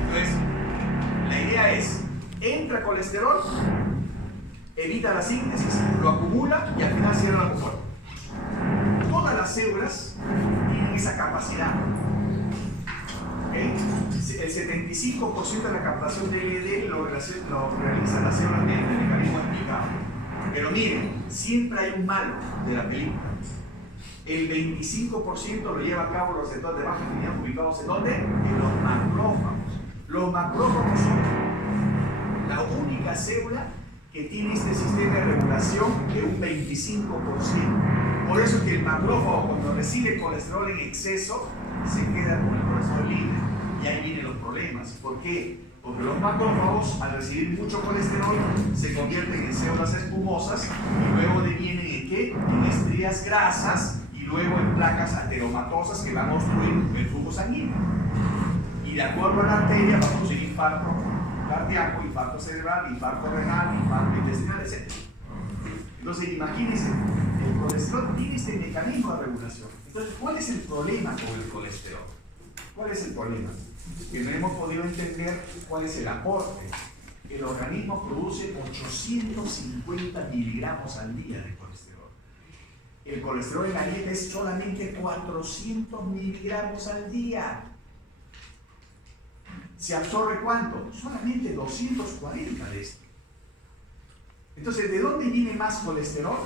Entonces, idea es, entra colesterol, evita la síntesis, lo acumula y al final cierra la compuerta. Todas las células tienen esa capacidad. ¿Okay? El 75% de la captación de LDL lo realiza la célula del mecanismo explicado. Pero miren, siempre hay un malo de la película. El 25% lo lleva a cabo los receptores de baja afinidad ubicados ¿en dónde? En los macrófagos. Los macrófagos son la única célula que tiene este sistema de regulación de un 25%. Por eso es que el macrófago, cuando recibe colesterol en exceso, se queda con el colesterol libre. Y ahí vienen los problemas. ¿Por qué? Porque los macrófagos, al recibir mucho colesterol, se convierten en células espumosas y luego devienen ¿en qué? En estrías grasas y luego en placas ateromatosas que van a obstruir el flujo sanguíneo. Y de acuerdo a la arteria va a producir infarto cardíaco, infarto cerebral, infarto renal, infarto intestinal, etc. Entonces, imagínense, el colesterol tiene este mecanismo de regulación. Entonces, ¿cuál es el problema con el colesterol? ¿Cuál es el problema? Que no hemos podido entender cuál es el aporte. El organismo produce 850 miligramos al día de colesterol. El colesterol en la dieta es solamente 400 miligramos al día. ¿Se absorbe cuánto? Solamente 240 de esto. Entonces, ¿de dónde viene más colesterol?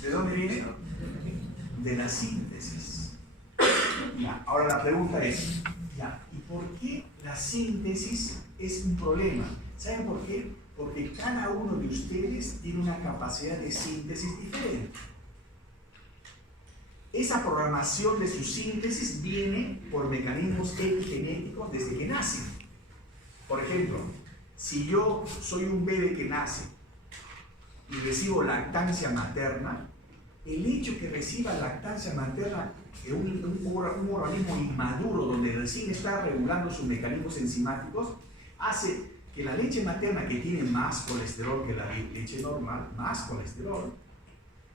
¿De dónde viene? De la síntesis. Ya, ahora la pregunta es, ya, ¿y por qué la síntesis es un problema? ¿Saben por qué? Porque cada uno de ustedes tiene una capacidad de síntesis diferente. Esa programación de su síntesis viene por mecanismos epigenéticos desde que nacen. Por ejemplo, si yo soy un bebé que nace y recibo lactancia materna, el hecho que reciba lactancia materna en un organismo inmaduro donde recién está regulando sus mecanismos enzimáticos, hace que la leche materna, que tiene más colesterol que la leche normal, más colesterol,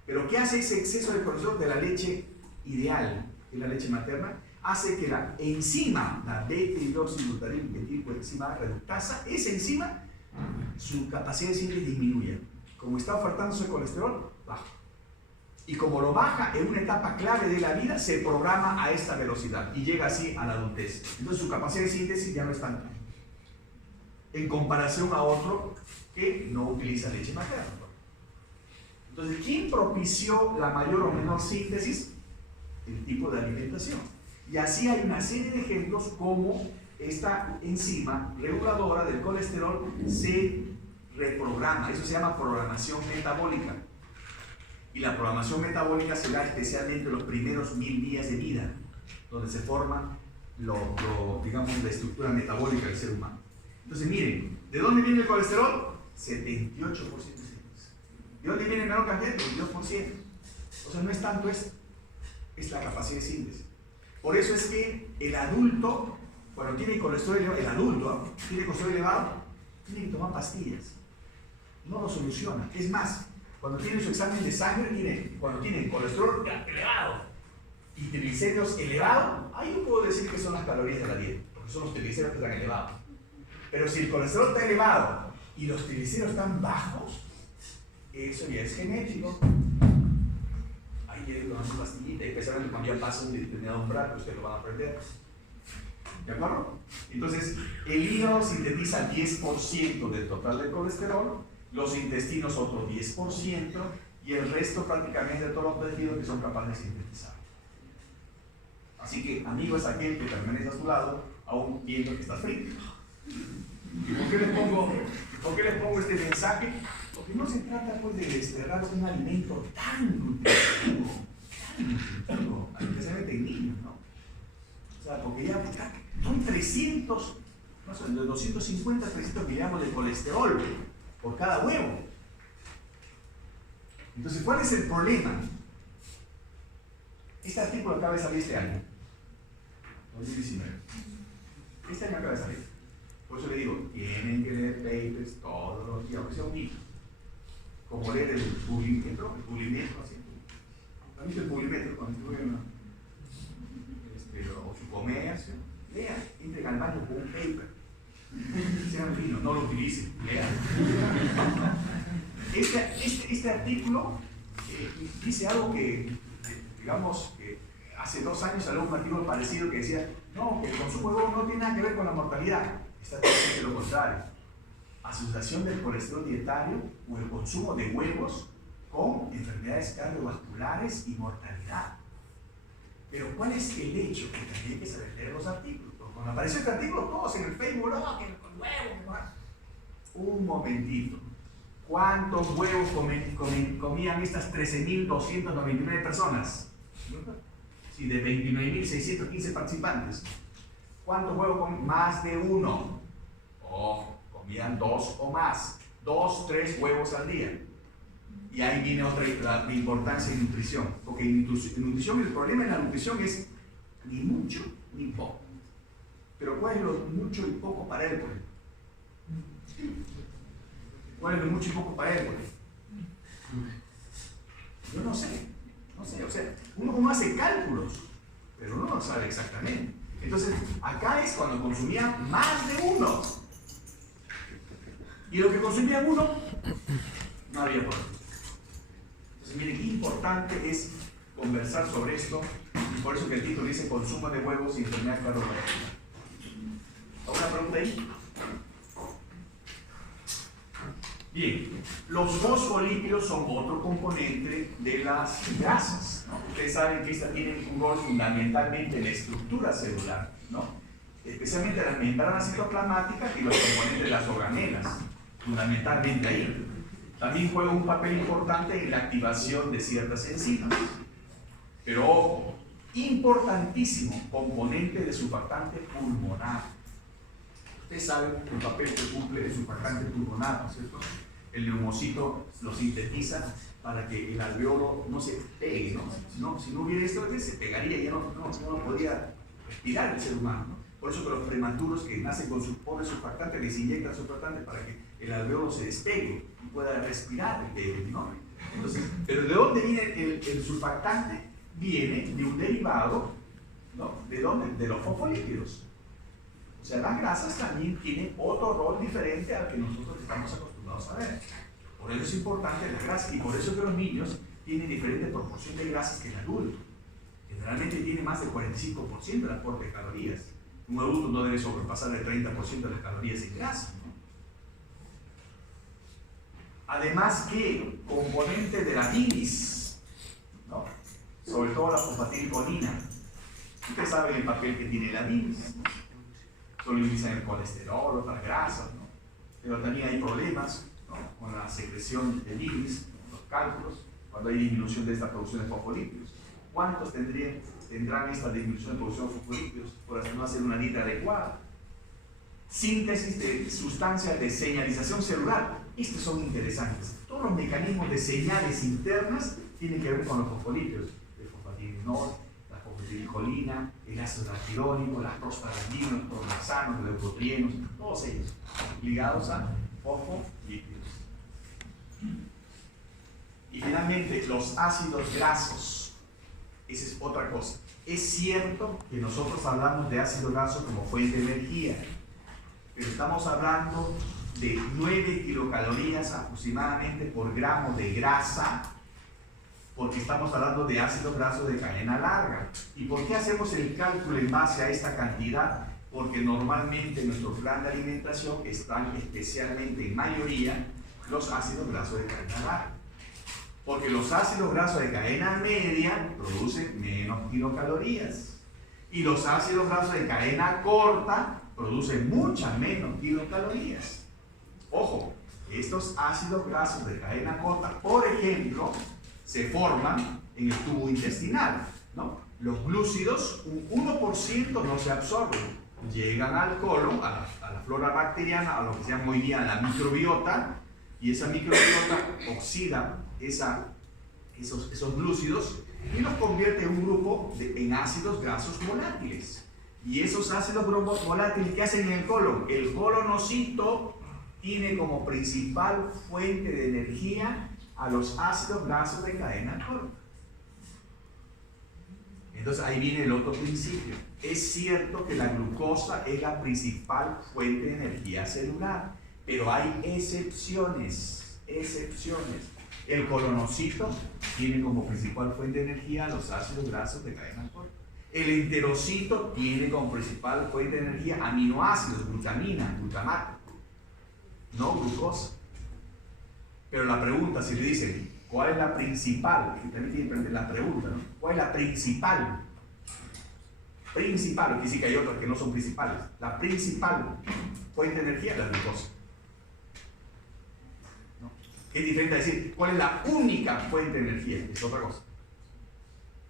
pero ¿qué hace ese exceso de colesterol de la leche ideal, que es la leche materna? Hace que la enzima, la beta-hidroxibutyrilmetilcoenzima reductasa, esa enzima, su capacidad de síntesis disminuye. Como está ofertándose colesterol, baja. Y como lo baja en una etapa clave de la vida, se programa a esta velocidad y llega así a la adultez. Entonces su capacidad de síntesis ya no es tanta, en comparación a otro que no utiliza leche materna. Entonces, ¿quién propició la mayor o menor síntesis? El tipo de alimentación. Y así hay una serie de ejemplos como esta enzima reguladora del colesterol se reprograma. Eso se llama programación metabólica. Y la programación metabólica se da especialmente en los primeros 1000 días de vida, donde se forma digamos, la estructura metabólica del ser humano. Entonces, miren, ¿de dónde viene el colesterol? 78% de síntesis. ¿De dónde viene el menor cantidad? 22%. O sea, no es tanto esto, es la capacidad de síntesis. Por eso es que el adulto, cuando tiene colesterol elevado, tiene colesterol elevado, tiene que tomar pastillas. No lo soluciona. Es más, cuando tiene su examen de sangre, cuando tiene colesterol elevado y triglicéridos elevados, ahí yo puedo decir que son las calorías de la dieta, porque son los triglicéridos que están elevados. Pero si el colesterol está elevado y los triglicéridos están bajos, eso ya es genético. Ahí tiene que tomar su pastillita, especialmente cuando ya pasa un determinado umbral, que ustedes lo van a aprender. ¿De acuerdo? Entonces, el hígado sintetiza 10% del total del colesterol, los intestinos otro 10% y el resto prácticamente de todos los tejidos que son capaces de sintetizar. Así que, amigo, es aquel que permanece a tu lado, aún viendo que estás frío. ¿Y por qué les pongo este mensaje? Porque no se trata pues de desterrar un alimento tan nutritivo, especialmente en niños, ¿no? O sea, porque ya son 300, no sé, de 250 a 300 miligramos de colesterol por cada huevo. Entonces, ¿cuál es el problema? Este artículo acaba de salir este año, 2019. Este año acaba de salir. Por eso le digo, tienen que leer papers todos los días, aunque sea un libro. Como leer el Publimetro, así. ¿Han visto el Publimetro cuando estuve en o su comercio? Lea, entre al baño con un paper. Sean finos, no lo utilicen, lean. Este artículo dice algo que, digamos, que hace 2 años salió un artículo parecido que decía, no, que el consumo de huevos no tiene nada que ver con la mortalidad. Está totalmente lo contrario. Asociación del colesterol dietario o el consumo de huevos con enfermedades cardiovasculares y mortalidad. Pero ¿cuál es el hecho? Que también hay que saber leer los artículos. Cuando apareció este artículo, todos en el Facebook, no, que con huevos, un momentito. ¿Cuántos huevos comían estas 13.299 personas? Sí, de 29.615 participantes. ¿Cuántos huevos comían? Más de uno. Comían 2 o más. 2, 3 huevos al día. Y ahí viene otra la importancia en nutrición. Porque en nutrición, el problema en la nutrición es ni mucho ni poco. Pero ¿cuál es lo mucho y poco para él? ¿Cuál es lo mucho y poco para él? Yo no sé. O sea, uno hace cálculos, pero uno no sabe exactamente. Entonces, acá es cuando consumía más de uno. Y lo que consumía uno, no había problema. Entonces, miren, qué importante es conversar sobre esto. Y por eso que el título dice consumo de huevos y enfermedad cardiovascular. ¿Alguna pregunta ahí? Bien, los fosfolípidos son otro componente de las grasas, ¿no? Ustedes saben que estas tienen un rol fundamentalmente en la estructura celular, ¿no? Especialmente la membrana citoplasmática y los componentes de las organelas, fundamentalmente ahí. También juega un papel importante en la activación de ciertas enzimas. Pero ojo, importantísimo componente de surfactante pulmonar. Ustedes saben el papel que cumple el surfactante pulmonar, ¿no es cierto? El neumocito lo sintetiza para que el alveolo no se pegue, ¿no? Si no hubiera esto, se pegaría y ya no podría respirar el ser humano, ¿no? Por eso que los prematuros que nacen con su pobre surfactante les inyectan surfactante para que el alveolo se despegue y pueda respirar el bebé, ¿no? Entonces, ¿pero de dónde viene el surfactante? Viene de un derivado, ¿no? ¿De dónde? De los fosfolípidos. O sea, las grasas también tienen otro rol diferente al que nosotros estamos acostumbrados a ver. Por eso es importante la grasa y por eso que los niños tienen diferente proporción de grasas que el adulto. Generalmente tiene más del 45% del aporte de calorías. Un adulto no debe sobrepasar el 30% de las calorías en grasa, ¿no? Además que componente de la bilis, ¿no? Sobre todo la fosfatilicolina. Ustedes saben el papel que tiene la bilis, ¿no? Solo utilizan el colesterol o las grasas, ¿no? Pero también hay problemas, ¿no? Con la secreción de bilis, los cálculos, cuando hay disminución de esta producción de fosfolípidos. ¿Cuántos tendrán esta disminución de producción de fosfolípidos por no hacer una dieta adecuada? Síntesis de sustancias de señalización celular. Estos son interesantes. Todos los mecanismos de señales internas tienen que ver con los fosfolípidos. El fosfatilinol, la fosfatilicolina, el ácido araquidónico, las prostaglandinas, los prolaxanos, los leucotrienos, todos ellos ligados a fosfolípidos. Y finalmente, los ácidos grasos. Esa es otra cosa. Es cierto que nosotros hablamos de ácido graso como fuente de energía, pero estamos hablando de 9 kilocalorías aproximadamente por gramo de grasa, porque estamos hablando de ácido graso de cadena larga. ¿Y por qué hacemos el cálculo en base a esta cantidad? Porque normalmente en nuestro plan de alimentación están especialmente en mayoría los ácidos grasos de cadena larga. Porque los ácidos grasos de cadena media producen menos kilocalorías. Y los ácidos grasos de cadena corta producen muchas menos kilocalorías. Ojo, estos ácidos grasos de cadena corta, por ejemplo, se forman en el tubo intestinal, ¿no? Los glúcidos, un 1% no se absorben, llegan al colon, a la flora bacteriana, a lo que se llama hoy día la microbiota, y esa microbiota oxida esos glúcidos y los convierte en un grupo en ácidos grasos volátiles. Y esos ácidos volátiles, ¿qué hacen en el colon? El colonocito tiene como principal fuente de energía a los ácidos grasos de cadena corta. Entonces ahí viene el otro principio. Es cierto que la glucosa es la principal fuente de energía celular, pero hay excepciones, excepciones. El colonocito tiene como principal fuente de energía los ácidos grasos de cadena corta. El enterocito tiene como principal fuente de energía aminoácidos, glutamina, glutamato, no glucosa. Pero la pregunta, si le dicen, ¿cuál es la principal? Que también tiene que aprender la pregunta, ¿no? ¿Cuál es la principal? Principal, que sí que hay otras que no son principales. La principal fuente de energía es la glucosa. ¿No? Es diferente a decir, ¿cuál es la única fuente de energía? Es otra cosa.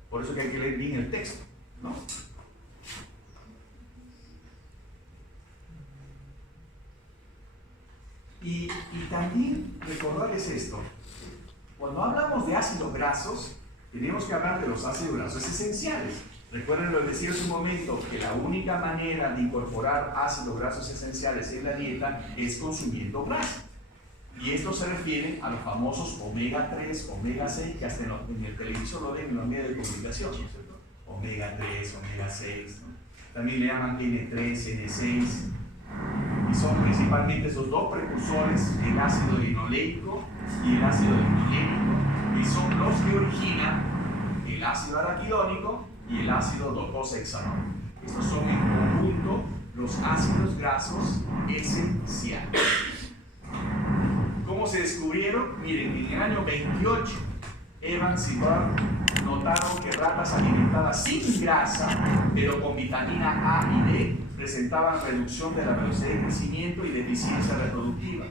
Por eso que hay que leer bien el texto, ¿no? Y también recordarles esto. Cuando hablamos de ácidos grasos, tenemos que hablar de los ácidos grasos esenciales. Recuerden lo que decía hace un momento, que la única manera de incorporar ácidos grasos esenciales en la dieta es consumiendo grasa. Y esto se refiere a los famosos omega 3, omega 6, que hasta en el televisor lo ven en los medios de comunicación, ¿no es cierto? Omega 3, omega 6, ¿no? También le llaman N3, N6. Y son principalmente esos dos precursores, el ácido linoleico y el ácido linolénico, y son los que originan el ácido araquidónico y el ácido docosahexaenoico. Estos son en conjunto los ácidos grasos esenciales. ¿Cómo se descubrieron? Miren, en el año 28, Evans y Burke notaron que ratas alimentadas sin grasa, pero con vitamina A y D, presentaban reducción de la velocidad de crecimiento y deficiencia reproductiva.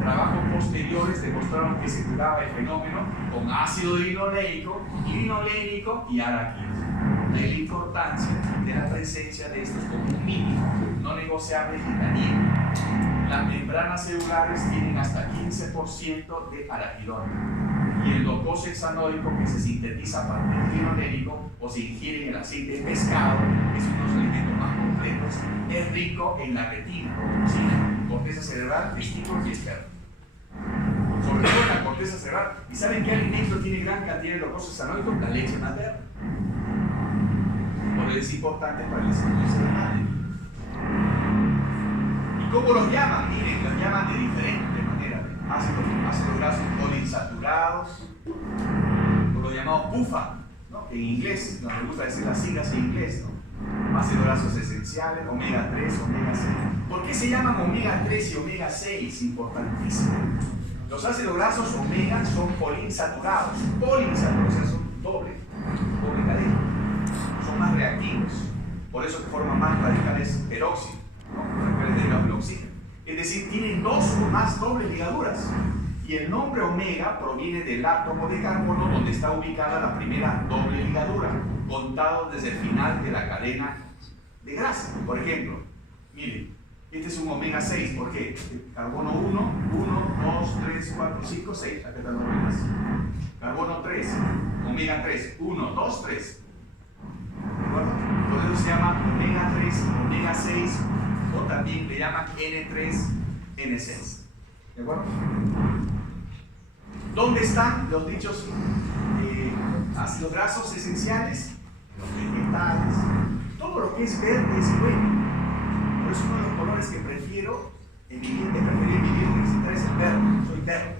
Trabajos posteriores demostraron que se curaba el fenómeno con ácido linoleico, linolénico y araquidónico. De la importancia de la presencia de estos como un mínimo no negociable y dañino. Las membranas celulares tienen hasta 15% de araquidónico. Y el docosahexaenoico, que se sintetiza a partir del linolénico o se ingiere en el aceite de pescado, que es uno de los alimentos más completos, es rico en la retina, corteza cerebral, testículos y esperma. Sobre todo en la corteza cerebral. ¿Y saben qué alimento tiene gran cantidad de docosahexaenoico? La leche materna. Por eso es importante para el desarrollo cerebral. ¿Y cómo los llaman? Miren, los llaman de diferentes maneras. Ácidos grasos poliinsaturados, o los llamados PUFA, ¿no? En inglés, nos gusta decir las siglas en inglés, ¿no? Ácidos grasos esenciales, omega 3, omega 6. ¿Por qué se llaman omega 3 y omega 6? Importantísimo. Los ácidos grasos omega son poliinsaturados, o sea, son doble cadena. Son más reactivos, por eso que forman más radicales peróxido, ¿no? Radicales derivados del oxígeno. Es decir, tienen dos o más dobles ligaduras. Y el nombre omega proviene del átomo de carbono donde está ubicada la primera doble ligadura, contado desde el final de la cadena de grasa. Por ejemplo, miren, este es un omega 6, ¿por qué? Carbono 1, 2, 3, 4, 5, 6, acá están los omegas. Carbono 3, omega 3, 1, 2, 3. ¿De acuerdo? Por eso se llama omega 3, omega 6, o también le llaman N3, N6. ¿De acuerdo? ¿Dónde están los dichos ácidos grasos esenciales? Los vegetales. Todo lo que es verde es bueno. Por eso uno de los colores que prefiero en mi vida, es el verde. Soy verde.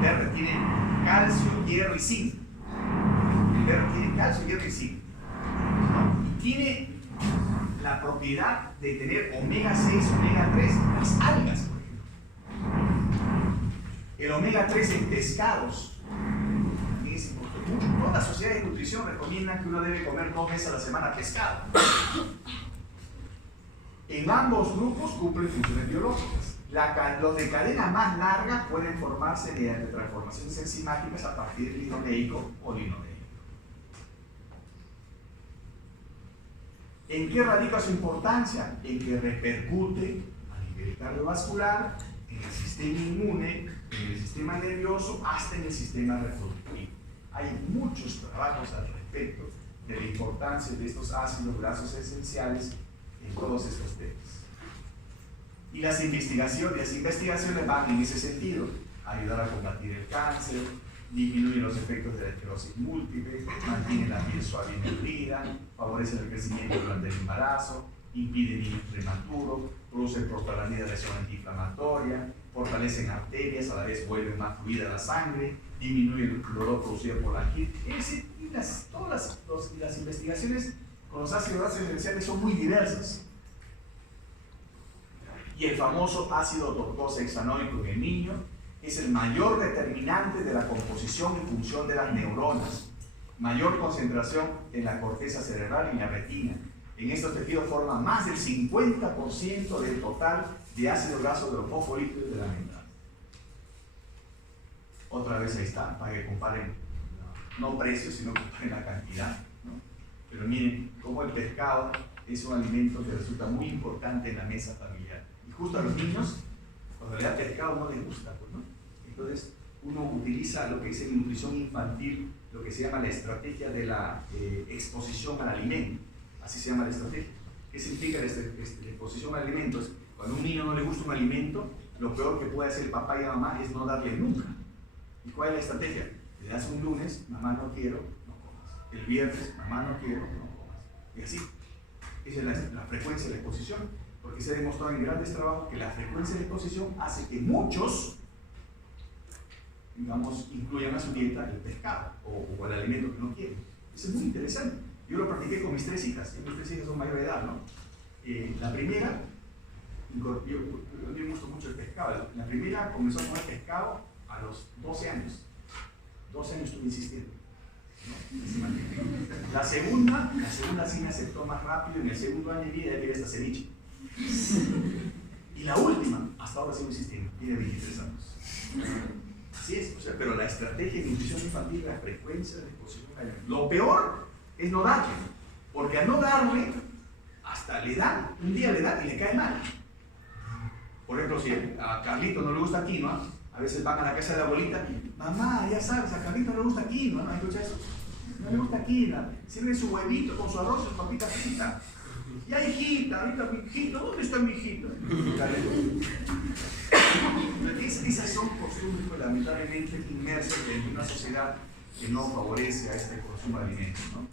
Verde tiene calcio, hierro y zinc. El verde tiene calcio, hierro y zinc. ¿No? Y tiene la propiedad de tener omega 6, omega 3, las algas, por ejemplo. El omega 3 en pescados es importante. Todas las sociedades de nutrición recomiendan que uno debe comer 2 veces a la semana pescado. En ambos grupos cumplen funciones biológicas. Los de cadena más larga pueden formarse mediante transformaciones enzimáticas a partir del linoleico o linoleico. ¿En qué radica su importancia? En que repercute a nivel cardiovascular, en el sistema inmune, en el sistema nervioso, hasta en el sistema reproductivo. Hay muchos trabajos al respecto de la importancia de estos ácidos grasos esenciales en todos estos temas. Y las investigaciones van en ese sentido: ayudar a combatir el cáncer, disminuye los efectos de la esclerosis múltiple, mantiene la piel suave y nutrida, favorece el crecimiento durante el embarazo, impide niños prematuros, produce prostaglandina reacción antiinflamatoria, fortalecen arterias, a la vez vuelve más fluida la sangre, disminuye el dolor producido por la angina. Es decir, todas las investigaciones con los ácidos grasos esenciales son muy diversas. Y el famoso ácido docosahexaenoico en el niño es el mayor determinante de la composición y función de las neuronas. Mayor concentración en la corteza cerebral y en la retina. En estos tejidos forma más del 50% del total de ácido graso de los fosfolípidos de la membrana. Otra vez ahí está, para que comparen, no precios, sino comparen la cantidad, ¿no? Pero miren cómo el pescado es un alimento que resulta muy importante en la mesa familiar. Y justo a los niños, cuando le da pescado no les gusta, pues, ¿no? Entonces, uno utiliza lo que dice en nutrición infantil, lo que se llama la estrategia de la exposición al alimento. Así se llama la estrategia. ¿Qué significa la exposición al alimento? Cuando a un niño no le gusta un alimento, lo peor que puede hacer el papá y la mamá es no darle nunca. ¿Y cuál es la estrategia? Le das un lunes, mamá no quiero, no comas. El viernes, mamá no quiero, no comas. Y así. Esa es la frecuencia de la exposición. Porque se ha demostrado en grandes trabajos que la frecuencia de exposición hace que muchos, digamos, incluyan a su dieta el pescado o el alimento que no quieren. Eso es muy interesante. Yo lo practiqué con mis 3 hijas. Mis 3 hijas son mayor de edad, ¿no? La primera, yo me gusta mucho el pescado. La primera comenzó a comer pescado a los 12 años. 12 años estuve insistiendo, ¿no? La segunda sí me aceptó más rápido. En el segundo año de vida ya quería esta ceviche. Y la última, hasta ahora sigo insistiendo, tiene 23 años. Así es, o sea, pero la estrategia de nutrición infantil, la frecuencia de la exposición al alimento. Lo peor es no darle, porque al no darle, hasta le dan, un día le dan y le cae mal. Por ejemplo, si a Carlito no le gusta quinoa, a veces van a la casa de la abuelita y, mamá, ya sabes, a Carlito no le gusta quinoa, ¿no? ¿Escucha eso? No le gusta quinoa, sirve su huevito con su arroz y su papita frita. Ya hijita, ahorita mi hijito, ¿dónde está mi hijito? Esas son costumbres pues, lamentablemente inmersas en una sociedad que no favorece a este consumo de alimentos, ¿no?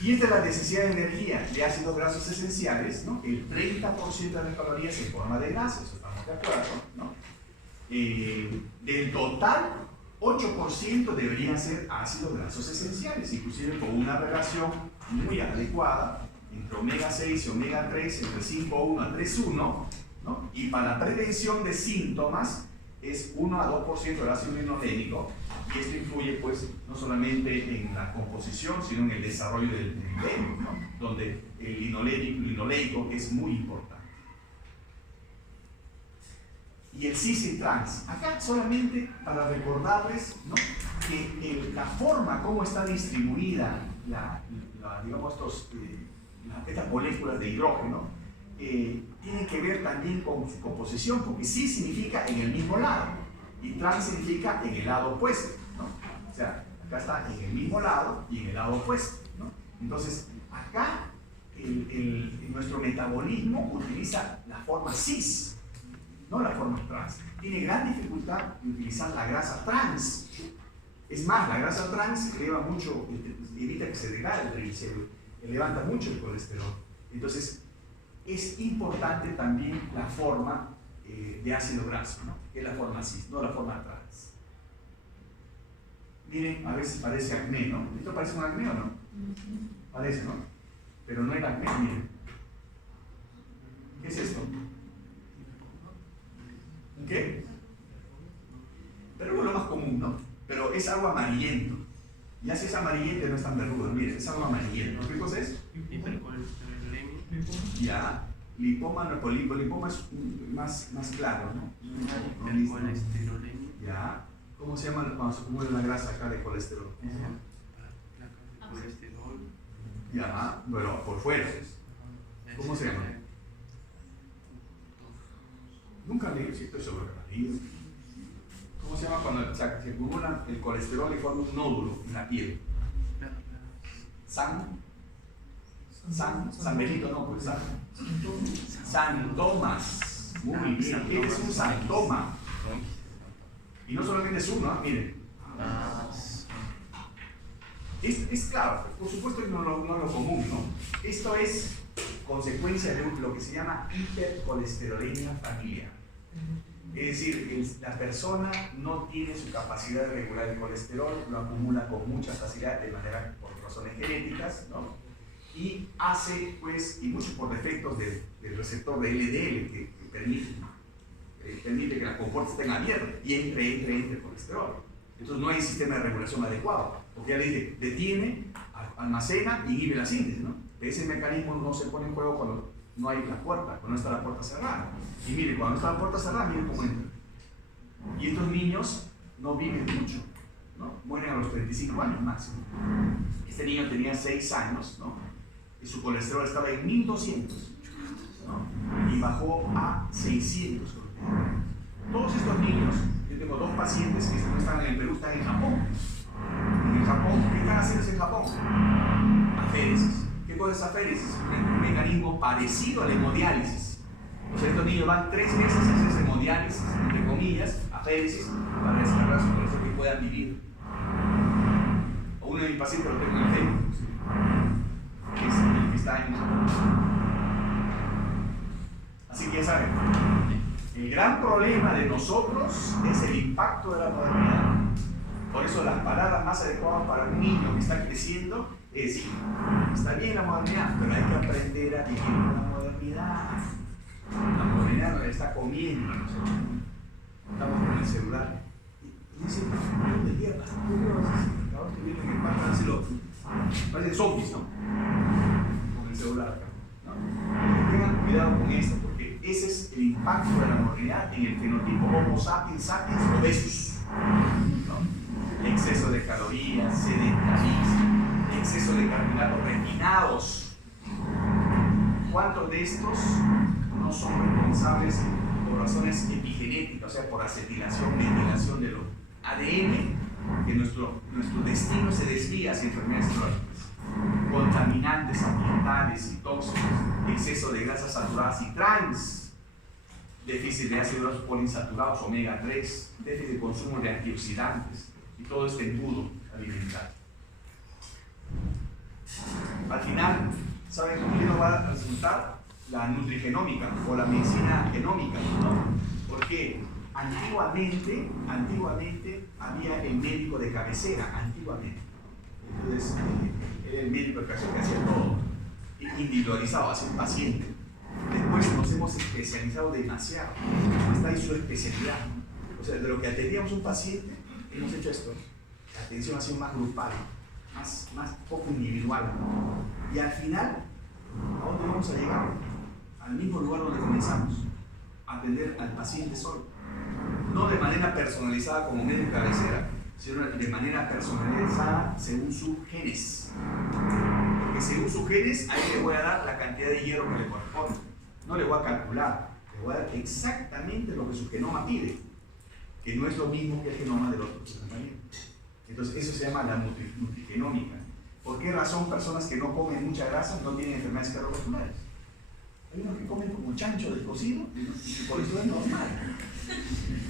Y esta es la necesidad de energía de ácidos grasos esenciales, ¿no? El 30% de las calorías en forma de grasa, eso estamos de acuerdo, ¿no? Del total, 8% deberían ser ácidos grasos esenciales, inclusive con una relación muy adecuada entre omega 6 y omega 3, entre 5,1 a 3,1, ¿no? Y para la prevención de síntomas es 1 a 2% del ácido linolénico, y esto influye pues no solamente en la composición, sino en el desarrollo del milenio, ¿no? Donde el linoleico es muy importante. Y el cis-trans, acá solamente para recordarles, ¿no? Que la forma como está distribuida digamos estas moléculas de hidrógeno tienen que ver también con su composición, porque cis significa en el mismo lado y trans significa en el lado opuesto, ¿no? O sea, acá está en el mismo lado y en el lado opuesto, ¿no? Entonces, acá nuestro metabolismo utiliza la forma cis, no la forma trans. Tiene gran dificultad en utilizar la grasa trans. Es más, la grasa trans eleva mucho, evita que se degrade el triglicérido, levanta mucho el colesterol. Entonces, es importante también la forma de ácido graso, ¿no? Que es la forma cis, no la forma trans. Miren, a veces parece acné, ¿no? ¿Esto parece un acné o no? Parece, ¿no? Pero no es acné, miren. ¿Qué es esto? ¿Qué? Pero es lo más común, ¿no? Pero es algo amarillento. Ya si es amarillento no es tan verrudo, miren, es algo amarillento. ¿Qué cosa es? Ya, lipoma no es polipo, lipoma es más claro, ¿no? Ya, ¿cómo se llama cuando se acumula la grasa acá de colesterol? Ya, bueno, por fuera. ¿Cómo se llama? Nunca leí, si estoy seguro que lo leí. ¿Cómo se llama cuando se acumula el colesterol y forma un nódulo en la piel? San Benito, no, pues santomas. Muy bien, ¿qué es un santoma? Y no solamente es uno, miren. Es claro, por supuesto que no es lo común, ¿no? Esto es consecuencia de lo que se llama hipercolesterolemia familiar. Es decir, la persona no tiene su capacidad de regular el colesterol, lo acumula con mucha facilidad de manera por razones genéticas, ¿no? Y hace, pues, y mucho por defectos del receptor de LDL que permite que las compuertas estén abiertas y entre el colesterol. Entonces no hay sistema de regulación adecuado, porque ya le dice, detiene, almacena y inhibe la síntesis, ¿no? Ese mecanismo no se pone en juego cuando no hay la puerta, cuando no está la puerta cerrada. Y mire, cuando está la puerta cerrada, mire cómo entra. Y estos niños no viven mucho, ¿no? Mueren a los 35 años máximo. Este niño tenía 6 años, ¿no? Y su colesterol estaba en 1200, ¿no? Y bajó a 600. Todos estos niños, yo tengo 2 pacientes que no están en el Perú, están en Japón. En Japón, ¿qué están haciendo en Japón? Aféresis. ¿Qué cosa es aféresis? Un mecanismo parecido a la hemodiálisis. O sea, estos niños van 3 meses a hacerse hemodiálisis, entre comillas, aféresis, para descargar su colesterol que puedan vivir. O uno de mis pacientes lo tengo en el Facebook, que es el que está en Japón. Así que ya saben, el gran problema de nosotros es el impacto de la modernidad. Por eso las palabras más adecuadas para un niño que está creciendo es decir, está bien la modernidad, pero hay que aprender a vivir con la modernidad. La modernidad nos está comiendo. Estamos con el celular. Y dicen, no te pierdas, ahora te vienen en el parque, parecen zombies, ¿no? Con el celular acá, ¿no? Tengan cuidado con esto, porque ese es el impacto de la modernidad en el fenotipo Homo sapiens sapiens obesus, ¿no? Exceso de calorías, sedentarismo, exceso de carbohidratos refinados. ¿Cuántos de estos no son responsables por razones epigenéticas, o sea, por acetilación, metilación de los ADN, que nuestro destino se desvía hacia enfermedades crónicas? Contaminantes ambientales y tóxicos, exceso de grasas saturadas y trans, déficit de ácidos grasos poliinsaturados, omega 3, déficit de consumo de antioxidantes y todo este embudo alimentario. Al final, ¿saben qué nos va a resultar? La nutrigenómica o la medicina genómica, ¿no? Porque antiguamente había el médico de cabecera, antiguamente. Entonces, era el médico de cabecera que hacía todo, individualizado hacia el paciente. Después nos hemos especializado demasiado, está ahí su especialidad. O sea, de lo que atendíamos a un paciente, hemos hecho esto. La atención ha sido más grupal, más poco individual. Y al final, ¿a dónde vamos a llegar? Al mismo lugar donde comenzamos, a atender al paciente solo. No de manera personalizada como médico de cabecera, sino de manera personalizada según sus genes. Porque según sus genes, ahí le voy a dar la cantidad de hierro que le corresponde. No le voy a calcular, le voy a dar exactamente lo que su genoma pide, que no es lo mismo que el genoma del otro compañero. Entonces, eso se llama la nutrigenómica. ¿Por qué razón personas que no comen mucha grasa no tienen enfermedades cardiovasculares? Hay unos que comen como chancho de cocido y por eso es normal,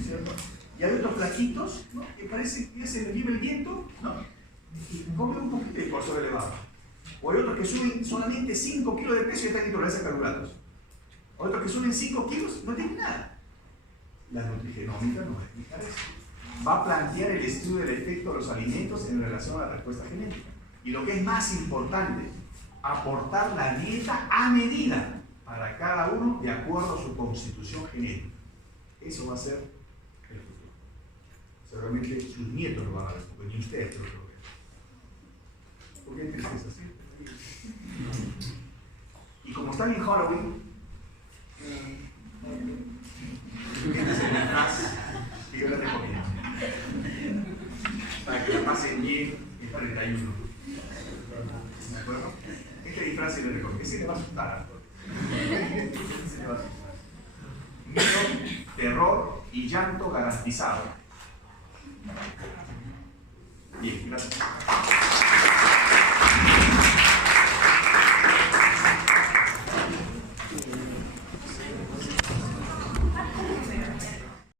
¿cierto? Y hay otros flaquitos, ¿no? Que parece que se les lleva el viento, ¿no? Y comen un poquito de colesterol elevado. O hay otros que suben solamente 5 kilos de peso y están intolerancia a carbohidratos. O otros que suben 5 kilos no tienen nada. La nutrigenómica nos va a explicar eso. Va a plantear el estudio del efecto de los alimentos en relación a la respuesta genética. Y lo que es más importante, aportar la dieta a medida para cada uno de acuerdo a su constitución genética. Eso va a ser el futuro. Seguramente sus nietos lo van a ver, porque ni ustedes lo ven. ¿Por qué hay tristeza? ¿Sí? Y como están en Halloween, fíjense en el disfraz que yo les recomiendo. Para que lo pasen bien el 31. ¿De acuerdo? Este disfraz se le recomiendo. Ese le va a asustar. Ese le va a asustar. Miedo, terror y llanto garantizado. Bien, gracias.